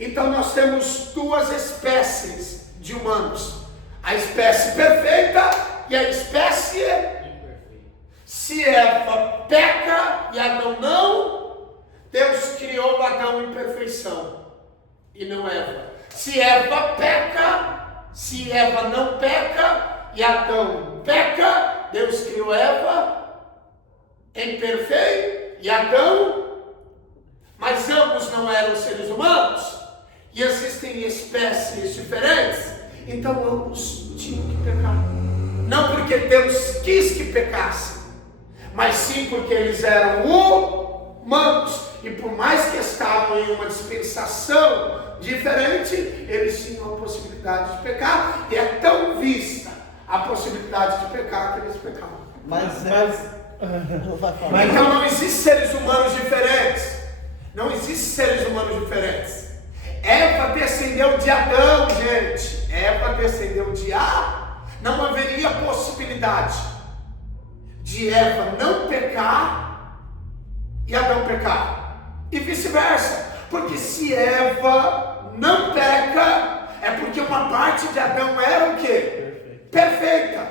então nós temos duas espécies de humanos: a espécie perfeita e a espécie imperfeita. Se Eva peca e Adão não, Deus criou Adão em perfeição e não Eva. Se Eva peca, se Eva não peca e Adão peca, Deus criou Eva em perfeito e Adão, mas ambos não eram seres humanos e existem espécies diferentes, então ambos tinham que pecar. Não porque Deus quis que pecassem, mas sim porque eles eram humanos e por mais que estavam em uma dispensação diferente, eles tinham a possibilidade de pecar, e é tão vista a possibilidade de pecar que eles pecavam. Mas Então não existem seres humanos diferentes. Não existem seres humanos diferentes. Eva descendeu de Adão, gente. Eva descendeu de Adão. Não haveria possibilidade de Eva não pecar e Adão pecar. E vice-versa. Porque se Eva não peca, é porque uma parte de Adão era o quê? Perfeita.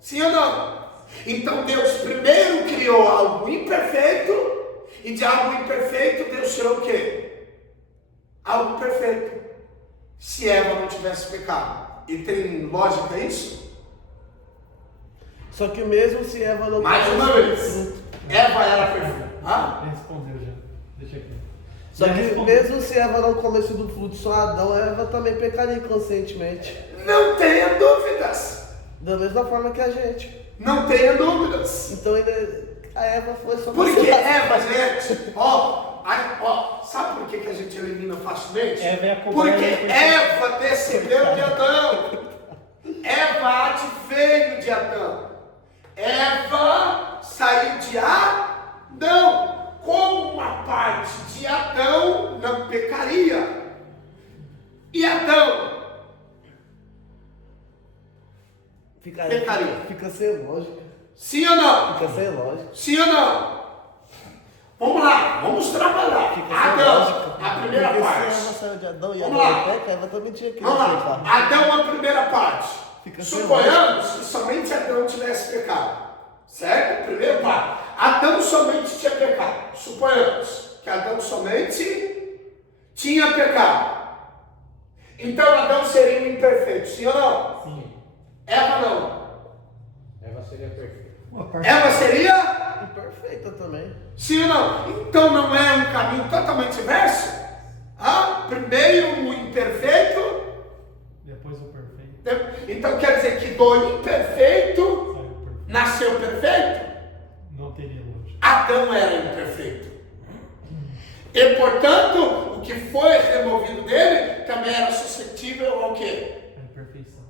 Sim ou não? Então Deus primeiro criou algo imperfeito, e de algo imperfeito Deus tirou o quê? Algo perfeito. Se Eva não tivesse pecado. E tem lógica isso? só que mesmo se Eva não Mais uma vez, Eva era perfeita. Respondeu já. Deixa aqui. Só que mesmo se Eva não comesse do fruto, só Adão, Eva também pecaria inconscientemente. Não tenha dúvidas. Da mesma forma que a gente. Não tenha dúvidas. Então a Eva foi só Porque Eva, gente, sabe por que a gente elimina facilmente? Eva é a Porque Eva descendeu de Adão. Eva adveio de Adão. Eva saiu de Adão. Como uma parte de Adão não pecaria. E Adão pecaria. Fica sem lógica. Sim ou não? Fica sem lógica. Sim ou não? Vamos lá, vamos trabalhar. Fica sem Adão, lógica. a primeira Porque parte. se Eva saiu de Adão e Vamos Adão lá. peca, Eva também tinha que Vamos lá. pecar. Adão, a primeira parte. Fica sem Suponhamos que somente Adão tivesse pecado. Certo? Primeira parte. Adão somente tinha pecado. Suponhamos que Adão somente tinha pecado. Então Adão seria um imperfeito, sim ou não? Sim. Eva não. Eva seria perfeita. Eva seria? Imperfeita também. Sim ou não? Então não é um caminho totalmente inverso? Primeiro o imperfeito, Depois o perfeito. então quer dizer que do imperfeito Saiu perfeito. nasceu perfeito? Não teria lógica. Adão era imperfeito. E portanto, o que foi removido dele também era suscetível ao quê? A imperfeição.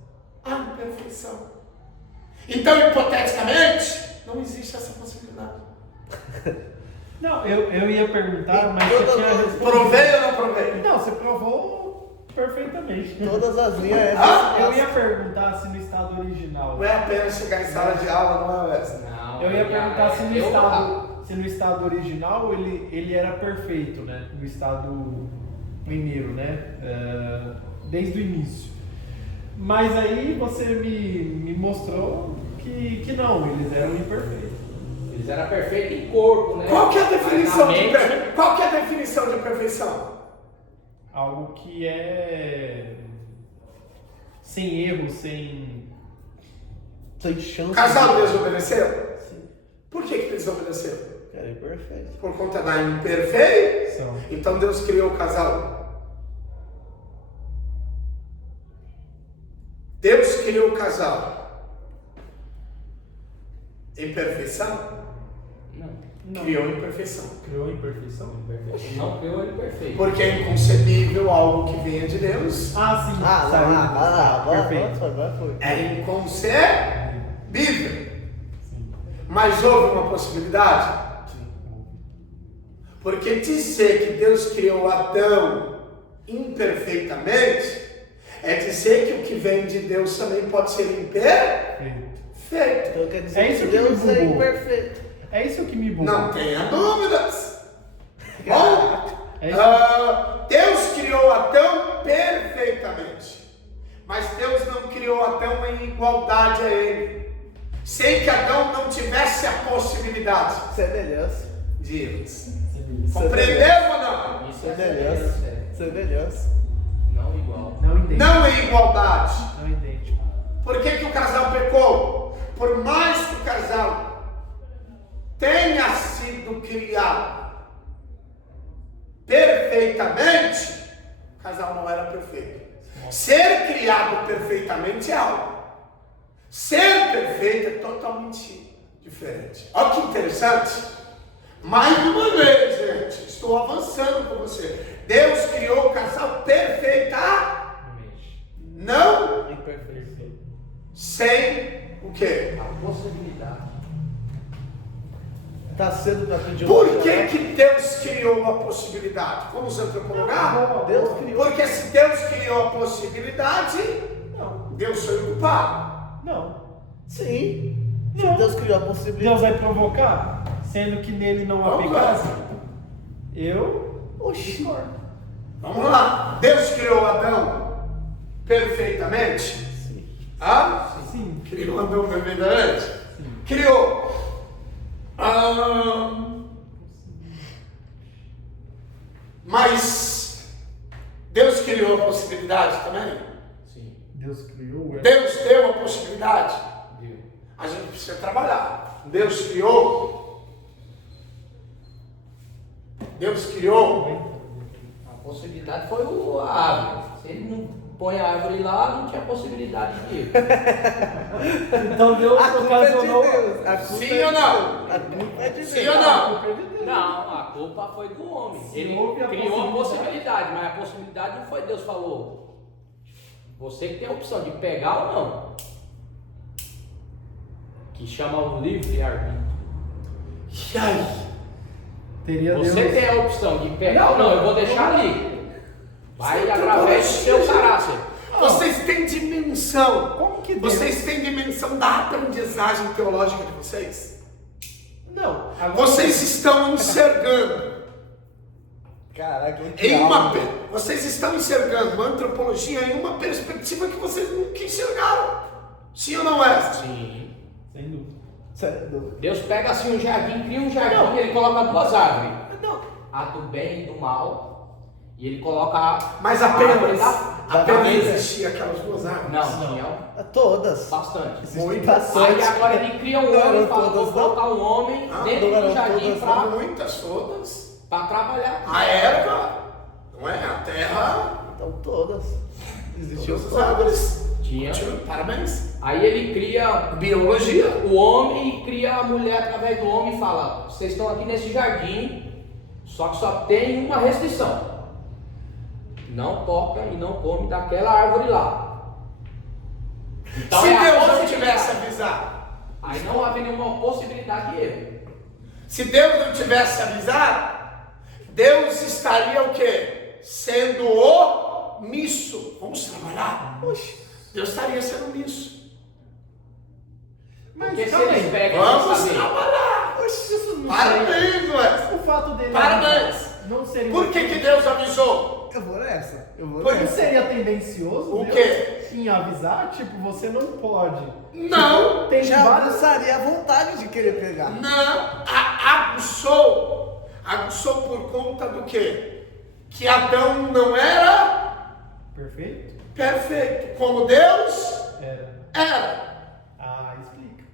À imperfeição. Então, hipoteticamente, não existe essa possibilidade. Não, eu ia perguntar, mas você tinha respondido. Provei ou não provei? Não, você provou perfeitamente. Todas as linhas Eu ia perguntar se no estado original. Não é apenas chegar em sala de aula, não é essa. Não, Eu ia perguntar se eu- no estado original ele era perfeito, né? No estado primeiro, né? Desde o início. Mas aí você me mostrou que não, eles eram imperfeitos. Eles eram perfeitos em corpo, né? Qual que é a definição Mas na de mente, perfeição? Qual que é a definição de perfeição? Algo que é sem erro, sem chance. O casal desobedeceu? Sim. Por que desobedeceu? Era imperfeito. Por conta da imperfeição. são. Então Deus criou o casal. Deus criou o casal em perfeição? Não. Criou em perfeição. Criou imperfeição? Não criou ele perfeito. Porque é inconcebível algo que venha de Deus. Ah, sim. Agora foi. É inconcebível. Sim. Mas houve uma possibilidade. Porque dizer que Deus criou Adão imperfeitamente é dizer que o que vem de Deus também pode ser imperfeito. Então quer dizer É isso que que me Deus é bugou. imperfeito. É isso que me bugou. Não tenha dúvidas. Bom, É isso. Deus criou Adão perfeitamente. Mas Deus não criou Adão em igualdade a ele. Sem que Adão não tivesse a possibilidade Semelhança. de eles. Compreendeu ou não? Isso é Semelhança. semelhança. Semelhança. Não igual. Não idêntico. Não em igualdade. Não idêntico. Por que o casal pecou? Por mais que o casal tenha sido criado perfeitamente, o casal não era perfeito. Ser criado perfeitamente é algo. Ser perfeito é totalmente diferente. Olha que interessante. Mais uma vez, gente, estou avançando com você. Deus criou o casal perfeitamente. Não Imperfeito. sem o quê? A possibilidade. Tá cedo pra pedir Por que Deus criou a possibilidade? Vamos antropologar? Deus criou. Porque se Deus criou a possibilidade, Não. Deus foi o culpado. Não. Sim. Se Não. Deus criou a possibilidade. Deus vai provocar, sendo que nele não há Vamos pecado. lá. Eu Oxi. Vamos lá. Deus criou Adão perfeitamente? Sim. sim. Criou Adão perfeitamente? Criou. Mas Deus criou a possibilidade também? Sim. Deus criou. Deus deu a possibilidade? Viu? A gente precisa trabalhar. Deus criou. Deus criou possibilidade foi a árvore. Se ele não põe a árvore lá, não tinha possibilidade de ir. Então Deus A culpa é de ocasionou. Deus. A culpa Sim é ou de não? Deus. A culpa é de Deus. Sim ou não? Não, a culpa foi do homem. Se Ele houve a criou a possibilidade, mas a possibilidade não foi Deus falou. Você que tem a opção de pegar ou não. Que chama o livre-arbítrio. E aí? Teria Você Deus. tem a opção de pegar ou não, eu vou deixar ali. Vai Você através do seu antropologia, caráter. Vocês têm dimensão. Como que Deus? Vocês têm dimensão da aprendizagem teológica de vocês? Não. Agora, Vocês estão enxergando Caraca, vocês estão enxergando uma antropologia em uma perspectiva que vocês nunca enxergaram. Sim ou não é? Sim. Sem dúvida. Sério? Deus pega assim um jardim, cria um jardim e ele coloca duas árvores. Não. A do bem e do mal. E ele coloca Mas a árvore apenas vida. existia aquelas duas árvores. Não, tinha Todas. bastante. Existem Aí bastante. agora ele cria um Não homem, eram fala, vou todas, não? colocar um homem Ah, dentro não eram do jardim todas, Muitas, todas. para trabalhar. A erva, não é? A terra, Então todas. Existiam todas as todas. árvores. Tinha. Parabéns. Aí ele cria Biologia. o homem e cria a mulher através do homem e fala, vocês estão aqui nesse jardim, só que só tem uma restrição. Não toca e não come daquela árvore lá. Então Se é a Deus não possibilidade. tivesse avisado, Aí não havia nenhuma possibilidade de erro. se Deus não tivesse avisado, Deus estaria o quê? Sendo omisso. Vamos trabalhar? Deus estaria sendo omisso. Mas Porque se calma eles aí. pegam Vamos saber, trabalhar. Oxe, isso não Parabéns, Wes. O fato dele Parabéns. não seria. Por que Deus avisou? Eu vou nessa. Por Não seria tendencioso O Deus quê? em avisar? Tipo, você não pode. Não. Tem Já vários. aguçaria a vontade de querer pegar. Não. Aguçou. Aguçou por conta do quê? Que Adão não era Perfeito? perfeito. Como Deus Era. era. Ah, explica.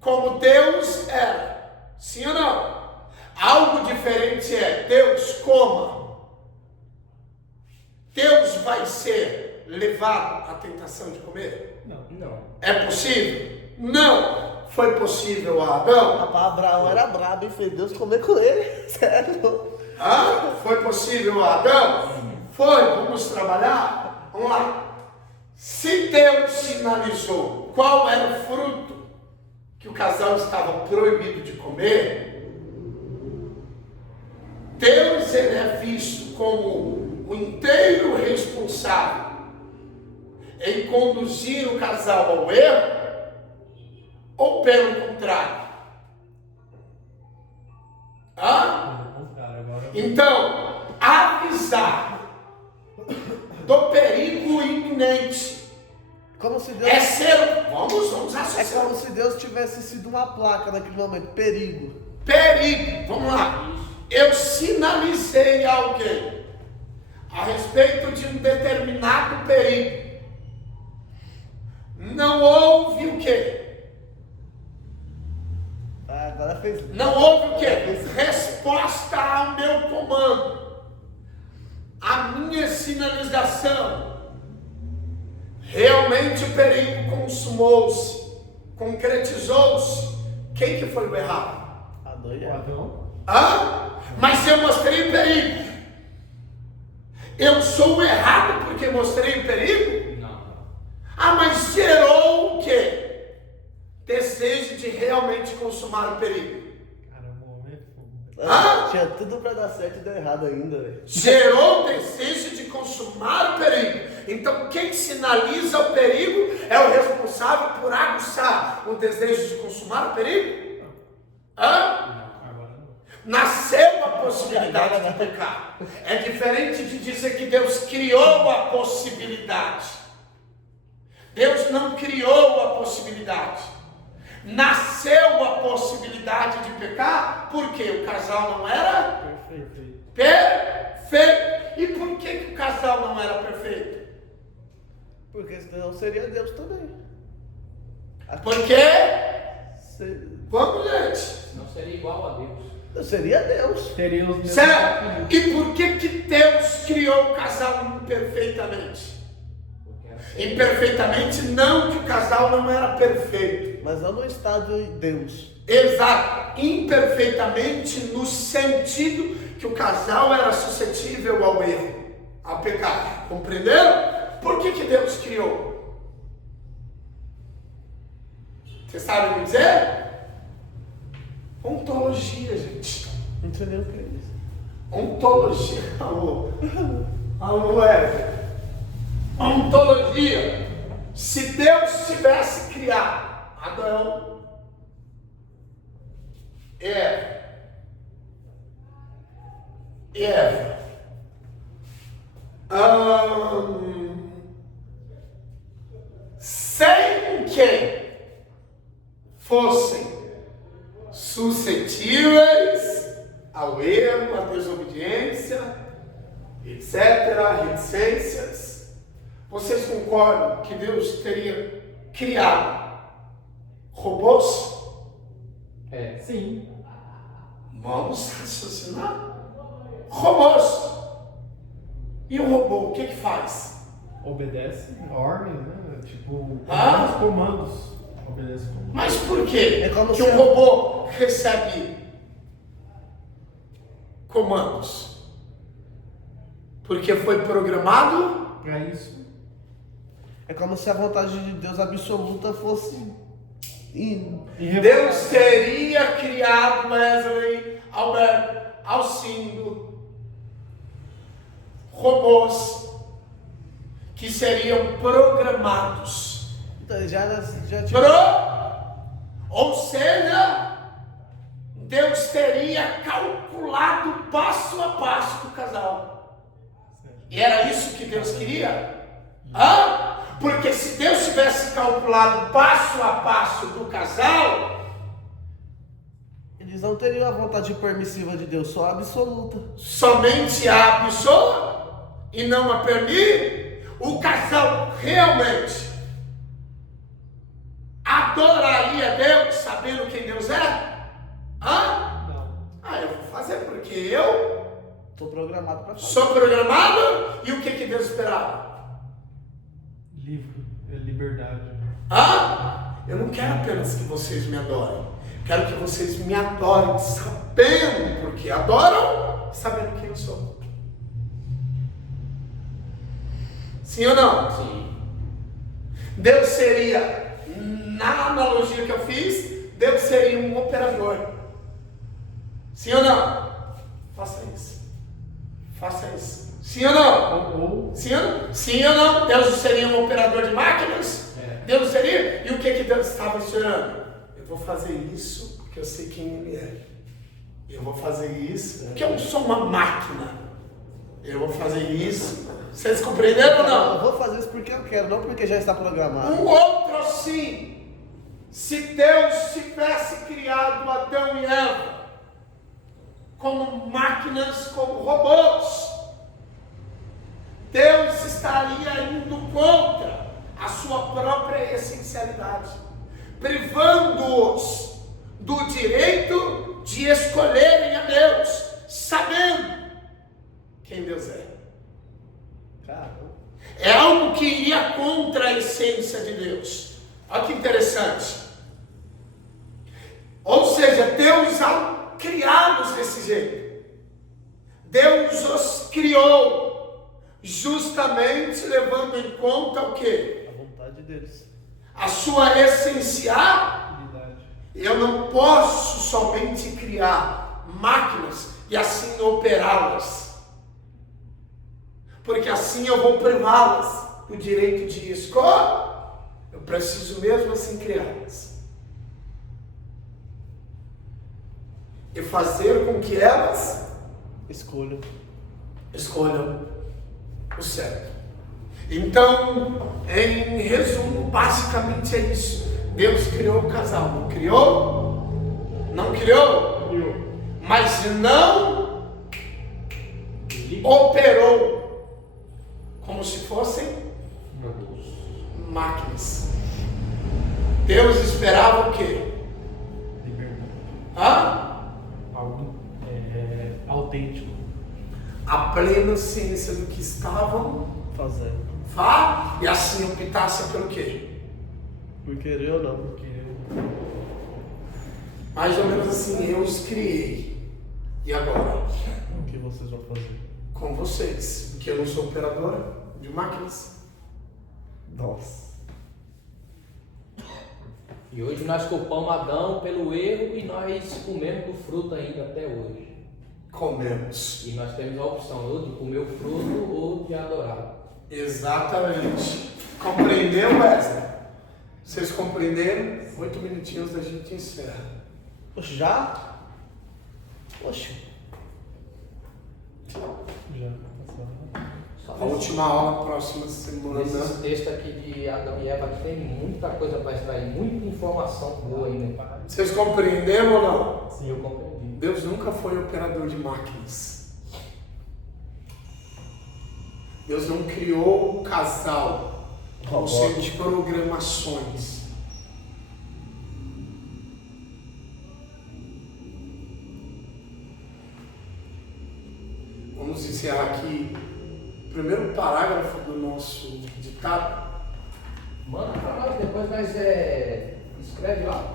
Como Deus era. Sim ou não? Algo diferente é Deus coma. Deus vai ser levado à tentação de comer? não. É possível? Não. Foi possível a Adão? Rapaz, Abraão era brabo e fez Deus comer com ele. Sério? Foi possível a Adão? Foi. Vamos trabalhar? Vamos lá. Se Deus sinalizou qual era o fruto que o casal estava proibido de comer, Deus ele é visto como o inteiro responsável em conduzir o casal ao erro, ou pelo contrário? Pelo contrário, agora. Então, avisar do perigo iminente Como se Deus... é ser. Vamos É raciocinar. como se Deus tivesse sido uma placa naquele momento. Perigo. Perigo, vamos lá. Eu sinalizei a alguém a respeito de um determinado perigo. Não houve o quê? Ah, agora fez... Não houve o quê? Resposta ao meu comando. A minha sinalização. Realmente o perigo consumou-se, concretizou-se. Quem que foi o errado? A O doida. Adão. Mas eu mostrei o perigo. Eu sou o errado porque mostrei o perigo? Não. Mas gerou o quê? Desejo de realmente consumar o perigo. Caramba, o homem é fogo. Tinha tudo pra dar certo e deu errado ainda, velho. Gerou desejo de consumar o perigo. Então quem sinaliza o perigo é o responsável por aguçar o desejo de consumar o perigo? Agora não. Nasceu a possibilidade de pecar. É diferente de dizer que Deus criou a possibilidade. Deus não criou a possibilidade. Nasceu a possibilidade de pecar porque o casal não era Perfeito. perfeito. E por que o casal não era perfeito? Porque senão seria Deus também. Porque, Se- vamos gente, Não seria igual a Deus. Seria Deus. Teria os mesmos Certo? atributos. E por que Deus criou o casal imperfeitamente? Imperfeitamente, não que o casal não era perfeito. Mas não no estado de Deus. Exato. Imperfeitamente no sentido que o casal era suscetível ao erro, ao pecado. Compreenderam? Por que Deus criou? Vocês sabem me dizer? Ontologia, gente. Não entendeu o que é isso. Ontologia. Alô. Alô, Éver. Ontologia. Se Deus tivesse criado Adão, Eva, sem que fossem suscetíveis ao erro, à desobediência, etc., reticências, vocês concordam que Deus teria criado robôs? Sim. Vamos raciocinar. Robôs. E o robô, o que faz? Obedece ordem, né? Tipo, Ah? comandos. Obedece comandos. Mas por quê É como que se o robô recebe comandos? Porque foi programado? Pra isso, É como se a vontade de Deus absoluta fosse Deus teria criado Wesley, Alberto, Alcindo, robôs que seriam programados. Então, já Ou seja, Deus teria calculado passo a passo do casal. E era isso que Deus queria? Porque se Deus tivesse calculado passo a passo do casal, eles não teriam a vontade permissiva de Deus, só a absoluta. somente a pessoa e não a permite, o casal realmente adoraria Deus sabendo quem Deus é? não. Eu vou fazer porque eu Estou programado para fazer. sou programado. E o que Deus esperava? Livre, é liberdade. Eu não quero apenas que vocês me adorem. Quero que vocês me adorem sabendo porque adoram, sabendo quem eu sou. Sim ou não? Sim. Deus seria, na analogia que eu fiz, Deus seria um operador. Sim ou não? Faça isso. Faça isso. Sim ou não? Sim ou não? Sim ou não? Deus seria um operador de máquinas? Deus seria? E o que Deus estava esperando? Eu vou fazer isso porque eu sei quem Ele é. Eu vou fazer isso porque eu sou uma máquina. Eu vou fazer isso. Vocês compreenderam ou não? Eu vou fazer isso porque eu quero, não porque já está programado. Um outro assim. Se Deus tivesse criado Adão e Eva como máquinas, como robôs, Deus estaria indo contra a sua própria essencialidade, privando-os do direito de escolherem a Deus, sabendo quem Deus é. Caramba. É algo que iria contra a essência de Deus. Olha que interessante. Ou seja, Deus, ao criá-los desse jeito, Deus os criou justamente levando em conta o quê? A vontade deles. A sua essencialidade. Liberdade. Eu não posso somente criar máquinas e assim operá-las, porque assim eu vou privá-las do direito de escolha. Eu preciso mesmo assim criá-las e fazer com que elas Escolham. escolham o certo. Então, em resumo, basicamente é isso. Deus criou o casal, não criou? Não criou? Mas não operou como se fossem máquinas. Deus esperava o quê? Liberdade. Hã? Algo autêntico. A plena ciência do que estavam Fazendo. e assim optasse pelo quê? Por querer ou não. Porque Mais ou menos assim, eu os criei. E agora? O que vocês vão fazer? Com vocês. Porque eu não sou operadora de máquinas. Nossa. E hoje nós culpamos Adão pelo erro e nós comemos do fruto ainda até hoje. Comemos. E nós temos a opção ou de comer o fruto ou de adorar. Exatamente. Compreendeu, Wesley? Vocês compreenderam? 8 minutinhos da gente encerra. Já? Oxe. já passou. A última aula, próxima semana. Nesse texto aqui de Adão e Eva tem muita coisa para extrair, muita informação boa ainda. Vocês compreenderam ou não? Sim, eu compreendi. Deus nunca foi operador de máquinas. Deus não criou o casal como sendo de programações. Vamos encerrar aqui o primeiro parágrafo do nosso ditado. Manda para nós, depois nós escreve lá.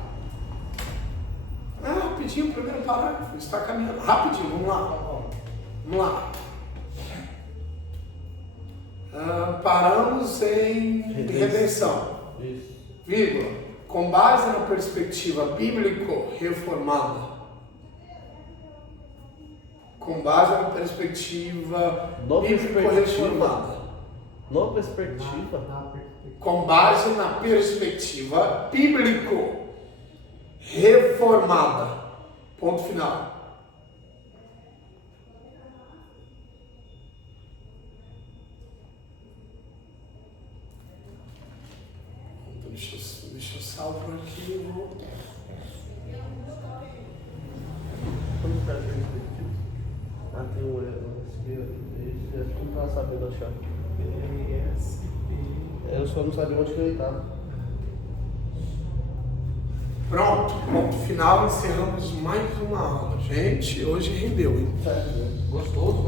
Rapidinho, o primeiro parágrafo. Está caminhando. Rapidinho, vamos lá. Vamos lá. Paramos em redenção. Isso. Vírgula. Com base na perspectiva bíblico-reformada. Com base na perspectiva bíblico-reformada. No perspectiva. Com base na perspectiva bíblico-reformada. Ponto final. Deixa eu salvar aqui. Como está a perspectiva? Tem um erro. Esse acho que não estava sabendo achar. Eu só não sabia onde que ele estava. Pronto, ponto final. Encerramos mais uma aula. Gente, hoje rendeu, hein? Certo. Gostoso.